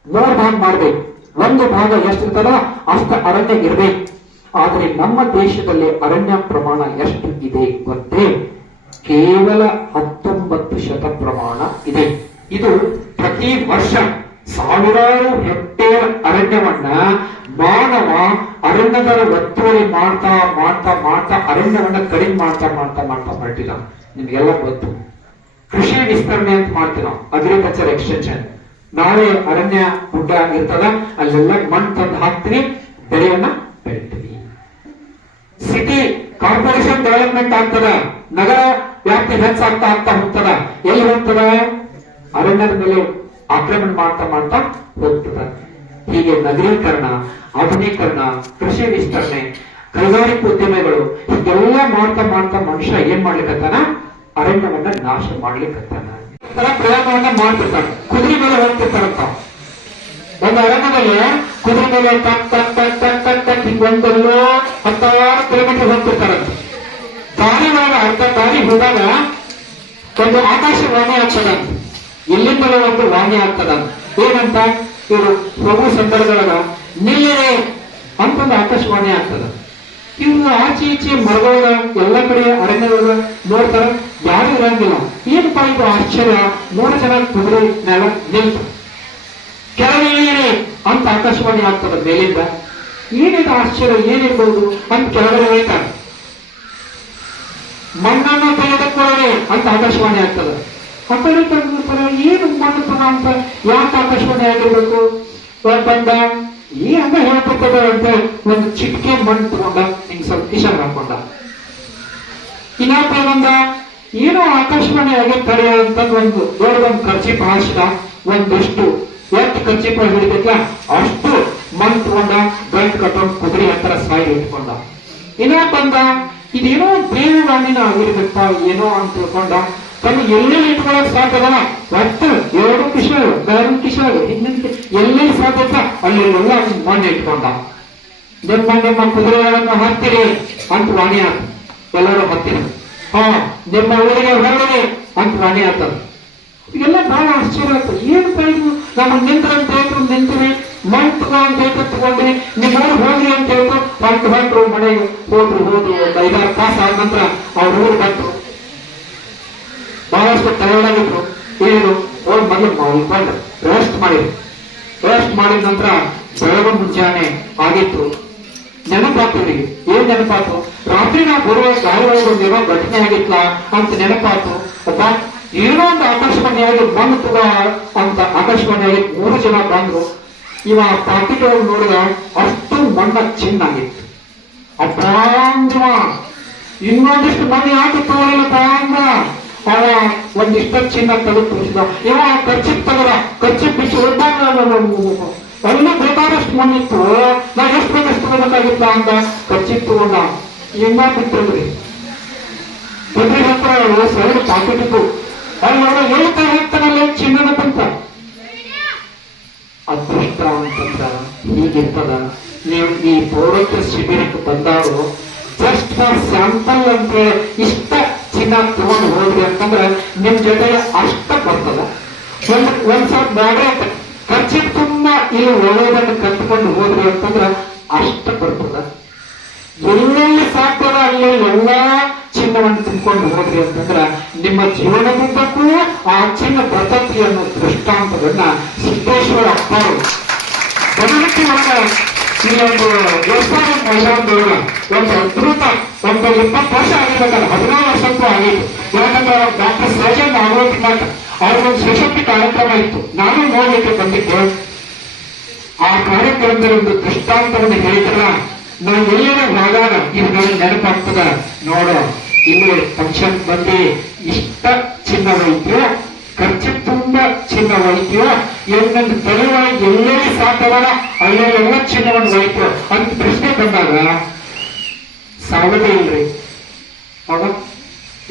100 ಭಾಗ ಮಾಡ್ಬೇಕು. ಒಂದು ಭಾಗ ಎಷ್ಟಿರ್ತದ ಅಷ್ಟ ಅರಣ್ಯ ಇರ್ಬೇಕು. ಆದರೆ ನಮ್ಮ ದೇಶದಲ್ಲಿ ಅರಣ್ಯ ಪ್ರಮಾಣ ಎಷ್ಟು ಇದೆ ಗೊತ್ತೇ? ಕೇವಲ 19% ಪ್ರಮಾಣ ಇದೆ. ಇದು ಪ್ರತಿ ವರ್ಷ ಸಾವಿರಾರು ಹೆಕ್ಟೇರ್ ಅರಣ್ಯವನ್ನ ಮಾನವ ಅರಣ್ಯದ ಒತ್ತುವರಿ ಮಾಡ್ತಾ ಮಾಡ್ತಾ ಮಾಡ್ತಾ ಅರಣ್ಯವನ್ನ ಕಡಿಮೆ ಮಾಡ್ತಾ ಮಾಡ್ತಾ ಮಾಡ್ತಾ ಹೊರಟಿಲ್ಲ. ನಿಮ್ಗೆಲ್ಲ ಗೊತ್ತು, ಕೃಷಿ ವಿಸ್ತರಣೆ ಅಂತ ಮಾಡ್ತೀವಿ ನಾವು, ಅಗ್ರಿಕಲ್ಚರ್ ಎಕ್ಸ್ಟೆನ್ಷನ್. ನಾಳೆ ಅರಣ್ಯ ಗುಡ್ಡ ಇರ್ತದ, ಅಲ್ಲೆಲ್ಲ ಮಣ್ಣು ತಂದು ಹಾಕ್ತೀವಿ, ಬೆಳೆಯನ್ನ ಬೆಳಿತೀವಿ. ಸಿಟಿ ಕಾರ್ಪೊರೇಷನ್ ಡೆವಲಪ್ಮೆಂಟ್ ಆಗ್ತದ, ನಗರ ವ್ಯಾಪ್ತಿ ಹೆಚ್ಚಾಗ್ತಾ ಆಗ್ತಾ ಹೋಗ್ತದ. ಎಲ್ಲಿ ಹೋಗ್ತದ? ಅರಣ್ಯದ ಮೇಲೆ ಆಕ್ರಮಣ ಮಾಡ್ತಾ ಮಾಡ್ತಾ ಹೋಗ್ತದ. ಹೀಗೆ ನಗರೀಕರಣ, ಆಧುನೀಕರಣ, ಕೃಷಿ ವಿಸ್ತರಣೆ, ಕೈಗಾರಿಕೋದ್ಯಮಗಳು ಹೀಗೆಲ್ಲ ಮಾಡ್ತಾ ಮಾಡ್ತಾ ಮನುಷ್ಯ ಏನ್ ಮಾಡ್ಲಿಕ್ಕತ್ತಾನ? ಅರಣ್ಯವನ್ನ ನಾಶ ಮಾಡ್ಲಿಕ್ಕತ್ತಾನ. ಪ್ರಯೋಗವನ್ನ ಮಾಡ್ತಿರ್ತಾನೆ. ಕುದುರೆ ಮೇಲೆ ಹೋಗ್ತಿರ್ತಾರಂತ. ಒಂದು ಅರಣ್ಯದಲ್ಲಿ ಕುದುರೆ ಮೇಲೆ ಟಕ್ ಟಕ್ ಟಕ್ ಟಕ್ ಟಕ್ ಟಕ್ ಹಿಂಗೊಂದೆಲ್ಲೋ 10 ಕಿಲೋಮೀಟರ್ ಹೋಗ್ತಿರ್ತಾರಂತ. ದಾರಿ ಒಳಗ ಅರ್ಧ ದಾರಿ ಹೋದಾಗ ಒಂದು ಆಕಾಶವಾಣಿ ಆಗ್ತದಂತ. ಎಲ್ಲಿಂದಲೂ ಒಂದು ವಾಣಿ ಆಗ್ತದಂತ. ಏನಂತ? ಇವರು ಹೋಗೋ ಸಂದರ್ಭದೊಳಗ ನಿಲ್ಲಿರೆ ಅಂತಂದು ಆಕಾಶವಾಣಿ ಆಗ್ತದ. ಇವ್ರು ಆಚೆ ಈಚೆ ಮರಗಳ ಎಲ್ಲ ಕಡೆ ಅರಣ್ಯದೊಳಗ ನೋಡ್ತಾರ, ಯಾರು ಇರಂಗಿಲ್ಲ. ಏನಪ್ಪಾ ಇದು ಆಶ್ಚರ್ಯ, 3 ಜನ ಕುದುರೆ ಮೇಲೆ ನಿಲ್ತ ಕೆಳಗೆ ಇಳಿಯಿರಿ ಅಂತ ಆಕಾಶವಾಣಿ ಆಗ್ತದ ಮೇಲಿಂದ. ಏನಿದು ಆಶ್ಚರ್ಯ, ಏನಿರ್ಬೋದು ಅಂತ ಕೆಳಗಡೆ ಹೇಳ್ತಾರೆ. ಮಣ್ಣನ್ನು ತೆಗೆದುಕೊಳ್ಳಿ ಅಂತ ಆಕಾಶವಾಣಿ ಆಗ್ತದ. ಆ ಕಡೆ ತೆಗೆದುಕೊಳ್ಳ, ಏನು ಮಣ್ಣು ತನ ಅಂತ ಯಾಕೆ ಆಕಾಶವಾಣಿ ಆಗಿರ್ಬೇಕು? ಬಂದ ಈ ಹಂಗ ಹೇಳ್ತಿರ್ತದ ಅಂತ ಒಂದು ಚಿಟಿಕೆ ಮಣ್ಣು ತಗೊಂಡ ಹಿಂಗ್ ಸ್ವಲ್ಪ ಕಿಶನ್ ಹಾಕೊಂಡ. ಇನ್ನೊಬ್ಬ ಬಂದ, ಏನೋ ಆಕಾಶವಾಣಿ ಆಗಿರ್ತಾರೆ ಅಂತ ಒಂದು ದೊಡ್ಡದೊಂದು ಖರ್ಚೀಪ ಹಾಸಿದ. ಒಂದಿಷ್ಟು ಎಷ್ಟು ಖರ್ಚೀಪ ಹಿಡಿದಿಲ್ಲ ಅಷ್ಟು ಮಣ್ಣು ತಗೊಂಡ, ಗಂಟು ಕಟ್ಟೊಂಡು ಕುದುರೆ ಹತ್ರ ಸಾಯಿ ಇಟ್ಕೊಂಡ. ಇನ್ನೊಬ್ಬ ಬಂದ, ಇದೇನೋ ದೇವವಾಣಿನ ಆಗಿರ್ಬೇಕ ಏನೋ ಅಂತ ತಿಳ್ಕೊಂಡ. ತನ್ನ ಎಲ್ಲೆಲ್ಲಿ ಇಟ್ಕೊಳ್ಳಕ್ ಸಾಧ್ಯದ ಒಟ್ಟು 2 ಕಿಶಾಳು 4 ಕಿಶಾಳು ಹಿಂದೆ ಎಲ್ಲೆಲ್ಲಿ ಸಾಧ್ಯತ ಅಲ್ಲಿ ಎಲ್ಲ ಮಣ್ಣು ಇಟ್ಕೊಂಡ. ನಿಮ್ಮ ಕುದುರೆಗಳನ್ನು ಹತ್ತಿರಿ ಅಂತ ವಾಣಿ ಆತ. ಎಲ್ಲರೂ ಹತ್ತಿರ. ನಿಮ್ಮ ಊರಿಗೆ ಹೊರಡಿ ಅಂತ ವಾಣಿ ಆಗ್ತದ. ಇದೆಲ್ಲ ಬಹಳ ಆಶ್ಚರ್ಯ ಆಗ್ತದೆ. ಏನಪ್ಪ ಇದು? ನಮ್ಮ ನಿಂತ್ರಂತ ನಿಂತೀವಿ, ಮಂತ್ ಅಂತ ಹೇಳ್ತು ತಗೊಂಡು ನಿಮ್ಮೂರು ಹೋಗ್ರಿ ಅಂತ ಹೇಳ್ತು ಹೊಂಟ್ರು ಮನೆಗೆ ಹೋದ್ರು ಒಂದು 5-6 ತಾಸು ಆದ ನಂತರ ಅವ್ರ ಊರು ಬಂತು. ಬಹಳಷ್ಟು ಟಯರ್ಡಾಗಿದ್ರು. ಏನು ಹೋಗಿ ಮೊದಲು ಮಲ್ಕೊಂಡು ರೆಸ್ಟ್ ಮಾಡಿದ ನಂತರ ಬೆಳಗ್ಗೆ ಮುಂಜಾನೆ ಆಗಿತ್ತು. ನೆನಪಾತು ಇವರಿಗೆ. ಏನ್ ನೆನಪಾತು? ರಾತ್ರಿ ನಾವು ಬರುವ ಗಾಳಿ ಒಳಗೆ ಒಂದು ಏನೋ ಘಟನೆ ಆಗಿತ್ಲ ಅಂತ ನೆನಪಾತು. ಒಬ್ಬ ಏನೋ ಒಂದು ಆಕಾಶವಾಣಿಯಾಗಿ ಬಂದು ಅಂತ ಆಕಾಶವಾಣಿಯಾಗಿ 3 ಜನ ಬಂದ್ರು. ಇವ ಪಾಕಿಟ್ ಒಳಗೆ ನೋಡಿದ ಅಷ್ಟು ಮಣ್ಣ ಚಿನ್ನಾಗಿತ್ತು. ಅಪ್ಪಾಂಜ ಇನ್ನೊಂದಿಷ್ಟು ಮಣ್ಣು ಯಾಕೆ ತಗೊಳ್ಳಿಲ್ಲಪ್ಪ ಅಂದ. ಅವ ಒಂದಿಷ್ಟ ಚಿನ್ನ ತೆಗೆದು ತೋರಿಸಿದ. ಇವ ಖರ್ಚಿಪ್ ತಗದ, ಖರ್ಚಿಪ್ ಬಿಚ್ಚಿ ಅಲ್ಲೂ ಬೇಕಾದಷ್ಟು ಮಣ್ಣಿತ್ತು. ನಾ ಎಷ್ಟು ಬೇಕಷ್ಟು ತಗೋಬೇಕಾಗಿತ್ತ ಅಂತ ಖರ್ಚಿಪ್ ತಗೊಂಡ. ಇನ್ನ ಬಿಟ್ಟಲ್ರಿ ಬದ್ರಿ ಹತ್ರ ಸೈಡ್ ಪಾಕೆಟ್ ಇತ್ತು. ಅಲ್ಲಿ ಹೇಳ್ತಾ ಹೇಳ್ತಾನಲ್ಲ ಚಿನ್ನದ ಬಂತ. ಅದೃಷ್ಟ ಅಂತಂದ್ರ ಹೀಗಿರ್ತದ. ನೀವು ಈ ಪೌರತ್ವ ಶಿಬಿರಕ್ಕೆ ಬಂದವರು ಜಸ್ಟ್ ಫಾರ್ ಸ್ಯಾಂಪಲ್ ಅಂತ ಇಷ್ಟ ಚಿನ್ನ ತಗೊಂಡು ಹೋದ್ರಿ ಅಂತಂದ್ರೆ ನಿಮ್ ಜೊತೆಗೆ ಅಷ್ಟ ಬರ್ತದ. ಒಂದ್ ಸ್ವಲ್ಪ ಬ್ಯಾಡ್ರೆ ಖರ್ಚು ತುಂಬಾ ಇಲ್ಲಿ ಒಳ್ಳೆಯದನ್ನು ಕಲ್ತ್ಕೊಂಡು ಹೋದ್ರಿ ಅಂತಂದ್ರೆ ಅಷ್ಟ ಬರ್ತದ. ಎಲ್ಲೆಲ್ಲಿ ಸಾಧ್ಯದ ಅಲ್ಲಿ ಎಲ್ಲಾ ಚಿನ್ನವನ್ನು ತುಂಬಿಕೊಂಡು ಹೋದ್ರಿ ಅಂತಂದ್ರ ನಿಮ್ಮ ಜೀವನದುದ್ದಕ್ಕೂ ಆ ಚಿನ್ನ ಬರ್ತತಿ ಅನ್ನೋ ದೃಷ್ಟಾಂತವನ್ನ ಸಿದ್ದೇಶ್ವರ ಅಪ್ಪರು ಬದಲಿಕೆ ಈ ಒಂದು ದೇವಸ್ಥಾನ ಮೈದಾನದೊಳಗ ಒಂದು ಅದ್ಭುತ ಒಂದು 20 ವರ್ಷ ಆಗಿರ್ಬೇಕಲ್ಲ, 16 ವರ್ಷಕ್ಕೂ ಆಗಿತ್ತು. ಯಾಕಂದ್ರೆ ಡಾಕ್ಟರ್ ಸಹಜನ್ ನಾಗವತ್ ಅವ್ರೊಂದು ಸಶಕ್ತಿ ಕಾರ್ಯಕ್ರಮ ಇತ್ತು. ನಾನು ನೋಡ್ಲಿಕ್ಕೆ ಬಂದಿದ್ದೆ. ಆ ಕಾರ್ಯಕ್ರಮದಲ್ಲಿ ಒಂದು ದೃಷ್ಟಾಂತವನ್ನು ಹೇಳಿದ್ರ ನಾವು ಎಲ್ಲರ ಹೋದಾಗ ಇದು ನನಗೆ ನೆನಪಾಗ್ತದ. ನೋಡು, ಇಲ್ಲಿ ಫಂಕ್ಷನ್ ಬಂದು ಇಷ್ಟ ಚಿನ್ನ ಒಯ್ತೀಯೋ, ಖರ್ಚು ತುಂಬಾ ಚಿನ್ನ ಒಯ್ತೀಯೋ, ಏನೊಂದು ತಲೆಯೊಳಗೆ ಎಲ್ಲೆಲ್ಲಿ ಸಾಕವಲ್ಲ ಅಲ್ಲೆಲ್ಲ ಚಿನ್ನವನ್ನು ಒಯ್ತೀಯೋ ಅಂತ ಪ್ರಶ್ನೆ ಬಂದಾಗ ಸಾಲದೇ ಇಲ್ರಿ. ಅವ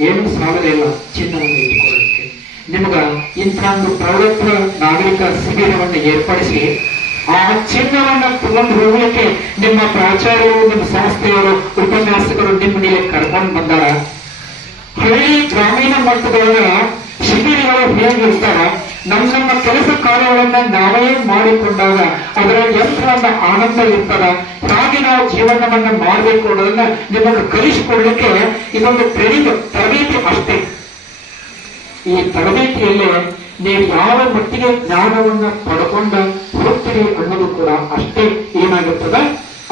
ಏನು ಸಾಲದೇ ಇಲ್ಲ ಚಿನ್ನವನ್ನು ಇಟ್ಕೊಳ್ಳಲಿಕ್ಕೆ. ನಿಮ್ಗ ಇಂಥ ಒಂದು ಪ್ರೌಢತ್ವ ನಾಗರಿಕ ಶಿಬಿರವನ್ನು ಏರ್ಪಡಿಸಿ ಆ ಚಿನ್ನವನ್ನ ತಗೊಂಡು ಹೋಗ್ಲಿಕ್ಕೆ ನಿಮ್ಮ ಪ್ರಾಚಾರ್ಯರು, ನಿಮ್ಮ ಸಂಸ್ಥೆಯವರು, ಉಪನ್ಯಾಸಕರು ನಿಮ್ಮನೆಗೆ ಕರ್ಕೊಂಡು ಬಂದಾರ. ಹಳ್ಳಿ ಗ್ರಾಮೀಣ ಮಟ್ಟದೊಳಗ ಶಿಬಿರಗಳು ಹೇಗಿರ್ತಾರ, ನಮ್ಮ ಕೆಲಸ ಕಾರ್ಯಗಳನ್ನ ನಾವೇ ಮಾಡಿಕೊಂಡಾಗ ಅದರ ಎಂಥ ಒಂದು ಆನಂದ ಇರ್ತದ. ಹಾಗೆ ನಾವು ಜೀವನವನ್ನ ಮಾಡಬೇಕು ಅನ್ನೋದನ್ನ ನಿಮ್ಮನ್ನು ಕಲಿಸಿಕೊಳ್ಳಲಿಕ್ಕೆ ಇದೊಂದು ತರಬೇತಿ ಅಷ್ಟೇ. ಈ ತರಬೇತಿಯಲ್ಲಿ ನೀವು ಯಾವ ಮಟ್ಟಿಗೆ ಜ್ಞಾನವನ್ನ ಪಡ್ಕೊಂಡ ಹೋಗ್ತೀರಿ ಅನ್ನೋದು ಕೂಡ ಅಷ್ಟೇ ಏನಾಗಿರ್ತದ,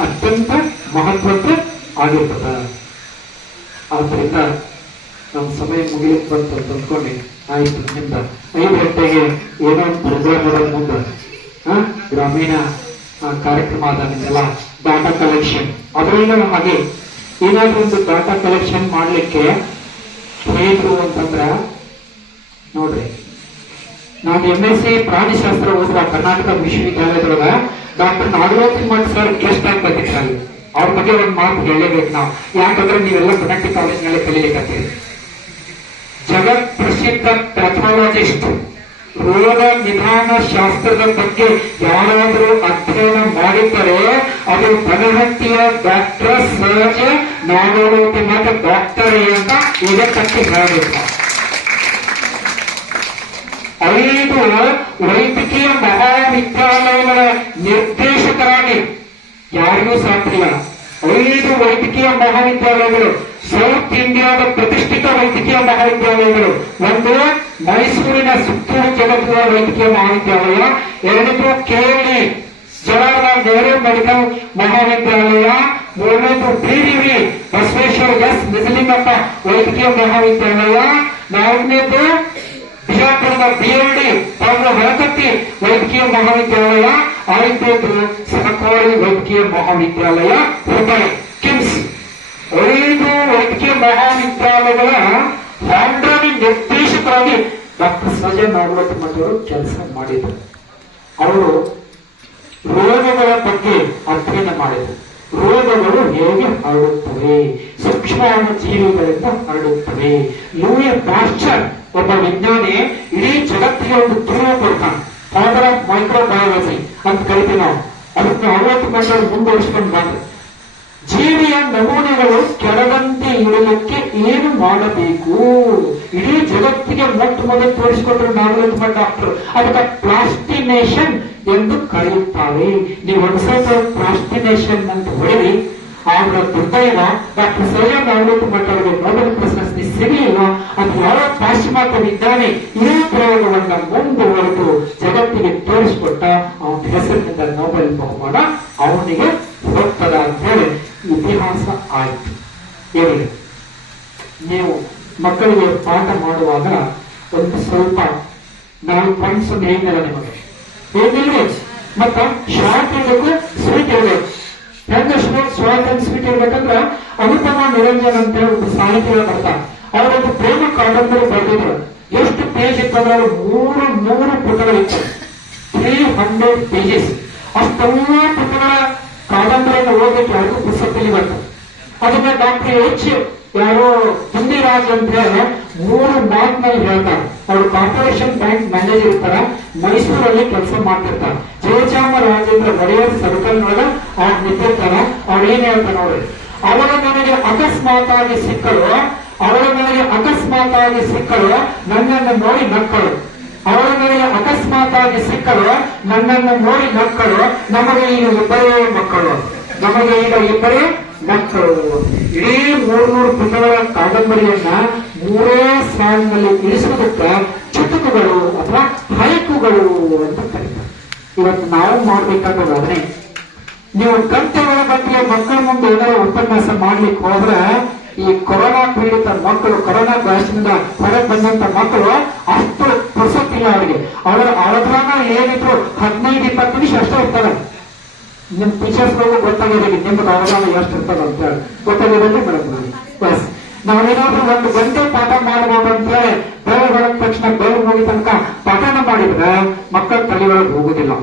ಅತ್ಯಂತ ಮಹತ್ವದ ಆಗಿರ್ತದ. ಆದ್ದರಿಂದ ನಮ್ಮ ಸಮಯ ಮುಗಿಲಿಕ್ಕೆ ಬಂತು ತಂದ್ಕೊಂಡೆ. ಆಯ್ತು, ನಿಮ್ದ 5 ಗಂಟೆಗೆ ಏನೋ ಪ್ರೋಗ್ರಾಮ್ ಮುಂದೆ ಗ್ರಾಮೀಣ ಕಾರ್ಯಕ್ರಮ ಆದ ನಿಮ್ಗೆಲ್ಲ ಡಾಟಾ ಕಲೆಕ್ಷನ್, ಅದರಲ್ಲೂ ಹಾಗೆ ಏನಾದ್ರೂ ಒಂದು ಡಾಟಾ ಕಲೆಕ್ಷನ್ ಮಾಡ್ಲಿಕ್ಕೆ ಹೇಳಿದ್ರು ಅಂತಂದ್ರ ನೋಡ್ರಿ, ನಾನು MSc ಪ್ರಾಣಿಶಾಸ್ತ್ರ ಓದುವ ಕರ್ನಾಟಕ ವಿಶ್ವವಿದ್ಯಾಲಯದೊಳಗ doctor Nagaraj Math sir guest ಆಗಿ ಬಂದಿರ್ತಾರೆ. ಅವ್ರ ಬಗ್ಗೆ ಒಂದು ಮಾತು ಹೇಳಲೇಬೇಕು ನಾವು. ಯಾಕಂದ್ರೆ ನೀವೆಲ್ಲ ಕರ್ನಾಟಕ ಕಾಲೇಜಿನಲ್ಲಿ ಕಲೀಲಿಕ್ಕೆ ಜಗತ್ ಪ್ರಸಿದ್ಧ ಪ್ಯಾಥಾಲಜಿಸ್ಟ್, ರೋಗ ನಿಧಾನ ಶಾಸ್ತ್ರದ ಬಗ್ಗೆ ಯಾರಾದರೂ ಅಧ್ಯಯನ ಮಾಡಿದ್ದರೆ ಅದು ಬನಹಟ್ಟಿಯ ಡಾಕ್ಟರ್ ಸಹಜ ನಾಗರಾಜ್ ಮಠ ಡಾಕ್ಟರ್ ಅಂತ ಇದಕ್ಕೆ ಹೇಳಬೇಕು. 5 ವೈದ್ಯಕೀಯ ಮಹಾವಿದ್ಯಾಲಯಗಳ ನಿರ್ದೇಶಕರಾಗಿ ಯಾರಿಗೂ ಸಾಧ್ಯವಿಲ್ಲ. 5 ವೈದ್ಯಕೀಯ ಮಹಾವಿದ್ಯಾಲಯಗಳು, ಸೌತ್ ಇಂಡಿಯಾದ ಪ್ರತಿಷ್ಠಿತ ವೈದ್ಯಕೀಯ ಮಹಾವಿದ್ಯಾಲಯಗಳು. ಒಂದು ಮೈಸೂರಿನ ಸುತ್ತೂರು ಜಗದ್ಗುರು ವೈದ್ಯಕೀಯ ಮಹಾವಿದ್ಯಾಲಯ, 2 KLE ಜವಾಹರಲಾಲ್ ನೆಹರು ಮೆಡಿಕಲ್ ಮಹಾವಿದ್ಯಾಲಯ, 3ನೇದು BDV ಬಸವೇಶ್ವರ S ನಿಜಲಿಂಗಪ್ಪ ವೈದ್ಯಕೀಯ ಮಹಾವಿದ್ಯಾಲಯ, 4ನೇದು ಬಿಜಾಪುರದ BLD ಹೊರಕಟ್ಟಿ ವೈದ್ಯಕೀಯ ಮಹಾವಿದ್ಯಾಲಯ, 5ನೇದು ಸಹಕಾರಿ ವೈದ್ಯಕೀಯ ಮಹಾವಿದ್ಯಾಲಯ ಹುಬ್ಬಳ್ಳಿ ಕಿಮ್ಸ್. 5 ವೈದ್ಯಕೀಯ ಮಹಾವಿದ್ಯಾಲಯಗಳ ಫೌಂಡರ್ ನಿರ್ದೇಶಕರಾಗಿ ಡಾಕ್ಟರ್ ಸಹಜ ನಾಗರಾಜ್ ಮಠ್ ಅವರು ಕೆಲಸ ಮಾಡಿದರು. ಅವರು ರೋಗಗಳ ಬಗ್ಗೆ ಅಧ್ಯಯನ ಮಾಡಿದರು. ರೋಗಗಳು ಹೇಗೆ ಹರಡುತ್ತವೆ, ಸೂಕ್ಷ್ಮಾಣು ಜೀವಿಗಳಿಂದ ಹರಡುತ್ತವೆ. ಲೂಯಿ ಪಾಶ್ಚರ್ ಒಬ್ಬ ವಿಜ್ಞಾನಿ ಇಡೀ ಜಗತ್ತಿಗೆ ಒಂದು ದೂರ ಕೊಡ್ತಾನೆ. ಫಾದರ್ ಆಫ್ ಮೈಕ್ರೋಬಯಾಲಜಿ ಅಂತ ಕರಿತೀವಿ ನಾವು. ಅದಕ್ಕೆ 60 ವರ್ಷ ಮುಂದುವರಿಸಿಕೊಂಡು ಬಂದ್ರೆ ಜೀವಿಯ ನಮೂನೆಗಳು ಕೆಳದಂತೆ ಇಡಲಿಕ್ಕೆ ಏನು ಮಾಡಬೇಕು. ಇಡೀ ಜಗತ್ತಿಗೆ ಮೊಟ್ಟ ಮೊದಲು ತೋರಿಸಿಕೊಟ್ರು ನಾಗಲಿಂಗ ಡಾಕ್ಟರ್. ಅದಕ್ಕೆ ಪ್ಲಾಸ್ಟಿನೇಷನ್ ಎಂದು ಕರೆಯುತ್ತಾರೆ. ನೀವು ಒಂದ್ಸಲ ಪ್ಲಾಸ್ಟಿನೇಷನ್ ಅಂತ ಹೊಡೆದಿ, ಅವರ ದುರ್ದೈವ ಡಾಕ್ಟರ್ ಸೈಯದ್ ನಾಗಲಿಂಗ ಭಟ್ ಅವರಿಗೆ ನೊಬೆಲ್ ಪ್ರಶಸ್ತಿ ಸಿಗಲಿಲ್ಲ. ಅದು ಯಾವ ಪಾಶ್ಚಿಮಾತ್ಯ ವಿಜ್ಞಾನಿ ಇದೇ ಪ್ರಯೋಗವನ್ನ ಮುಂದುವರೆದು ಜಗತ್ತಿಗೆ ತೋರಿಸಿಕೊಟ್ಟ, ಅವನ ಹೆಸರಿನಿಂದ ನೊಬೆಲ್ ಬಹುಮಾನ ಅವನಿಗೆ ಹೋಗ್ತದ ಅಂತ ಹೇಳಿ ಇತಿಹಾಸ ಆಯ್ತು. ಹೇಳಿ, ನೀವು ಮಕ್ಕಳಿಗೆ ಪಾಠ ಮಾಡುವಾಗ ಒಂದು ಸ್ವಲ್ಪ 4 ಪಾಯಿಂಟ್ಸ್ ಒಂದು ಹೇಳಿಲ್ಲ ನಿಮಗೆ, ಹೇಳಿಲ್ರಿ? ಮತ್ತ ಶಾರ್ಟ್ ಇರಬೇಕು, ಸ್ವೀಟ್ ಇರಬೇಕು. ಹೆಂಗ ಶಾರ್ಟ್ ಅಂಡ್ ಸ್ವೀಟ್ ಇರ್ಬೇಕಂದ್ರ ಅನುಪಮ ನಿರಂಜನ್ ಅಂತ ಹೇಳಿ ಒಂದು ಸಾಹಿತ್ಯ ಬರ್ತಾರೆ. ಅವರೊಂದು ಪ್ರೇಮ ಕಾದಂಬರಿ ಬರೆದಿದ್ರು. ಎಷ್ಟು ಪೇಜ್ ಇತ್ತಂದ್ರೆ ಅವರು 300 ಪುಟಗಳಿತ್ತು, 300 ಪೇಜಸ್. ಅಷ್ಟೆಲ್ಲ ಪುಟಗಳ ಕಾದಂಬರಿಯನ್ನು ಓದಲಿಕ್ಕೆ ಯಾರಿಗೂ ಪುಸ್ತಕದಲ್ಲಿ ಬರ್ತದೆ. ಅದನ್ನ ಡಾಕ್ಟರ್ ಎಚ್ ಯಾರೋ ಹಿಂದಿರಾಜ್ ಅಂತ ಹೇಳಿ 3 ಮಾರ್ಕ್ನಲ್ಲಿ ಹೇಳ್ತಾರೆ. ಅವರು ಕಾರ್ಪೊರೇಷನ್ ಬ್ಯಾಂಕ್ ಮ್ಯಾನೇಜರ್ ಇರ್ತಾರ, ಮೈಸೂರಲ್ಲಿ ಕೆಲಸ ಮಾಡ್ತಿರ್ತಾರೆ. ಜಯಚಾಮರಾಜೇಂದ್ರ ಒಡೆಯರ್ ಸರ್ಕಲ್ ನೊಳಗ ಅವ್ರು ನಿಂತಿರ್ತಾರ. ಅವ್ರು ಏನ್ ಹೇಳ್ತಾರೆ ನೋಡ್ರಿ, ಅವರ ನನಗೆ ಅಕಸ್ಮಾತ್ ಆಗಿ ಸಿಕ್ಕಳು, ಅವರ ನನಗೆ ಅಕಸ್ಮಾತ್ ಆಗಿ ಸಿಕ್ಕಳು, ನನ್ನನ್ನು ನೋಡಿ ನಕ್ಕಳು. ಅವರ ನನಗೆ ಅಕಸ್ಮಾತ್ ಆಗಿ ಸಿಕ್ಕಳು, ನನ್ನನ್ನು ನೋಡಿ ನಕ್ಕಳು. ನಮಗೆ ಈಗ ಇಬ್ಬರೇ ಮಕ್ಕಳು, ನಮಗೆ ಈಗ ಇಬ್ಬರೇ ಮಕ್ಕಳು. ಇಡೀ 300 ಪುಟಗಳ ಕಾದಂಬರಿಯನ್ನ 3 ಸಾಲಿನಲ್ಲಿ ಇಳಿಸುವುದಕ್ಕೆ ಚುಟುಕುಗಳು ಅಥವಾ ಹೈಕುಗಳು ಅಂತ ಕರೀತಾರೆ. ಇವತ್ತು ನಾವು ಮಾಡ್ಬೇಕಾದ್ರೆ ನೀವು ಗಂಟೆಗಳ ಬಗ್ಗೆ ಮಕ್ಕಳ ಮುಂದೆ ಏನಾರ ಉಪನ್ಯಾಸ ಮಾಡ್ಲಿಕ್ಕೆ ಹೋದ್ರೆ, ಈ ಕೊರೋನಾ ಪೀಡಿತ ಮಕ್ಕಳು, ಕೊರೋನಾ ಬ್ಯಾಚ್ನಿಂದ ಹೊರಗೆ ಬಂದಂತ ಮಕ್ಕಳು ಅಷ್ಟು ಪುರ್ಸೊತ್ತಿಲ್ಲ ಅವರಿಗೆ. ಅವರ ಏನಿದ್ರು 15-20 ನಿಮಿಷ ಅಷ್ಟೇ ಇರ್ತಾರೆ. ನಿಮ್ ಟೀಚರ್ಸ್ಗಳಿಗೂ ಗೊತ್ತಾಗಿದ್ದೀವಿ ನಿಮ್ಗೆ ಅವಗಾನ ಎಷ್ಟು ಇರ್ತದ ಅಂತ ಹೇಳಿ ಗೊತ್ತಾಗಿದ್ದಲ್ಲಿ ಮೇಡಮ್. ಬಸ್ ನಾವೇನಾದ್ರೂ 1 ಗಂಟೆ ಪಾಠ ಮಾಡಬಹುದು ಅಂತ ಹೇಳಿ ಬೆಳಗ್ಗೆ ಹೊರಟ ತಕ್ಷಣ ಬೆಳಗ್ಗೆ ಹೋಗಿ ತನಕ ಪಾಠನ ಮಾಡಿದ್ರೆ ಮಕ್ಕಳ ತಲೆಯೊಳಗೆ ಹೋಗುದಿಲ್ಲ.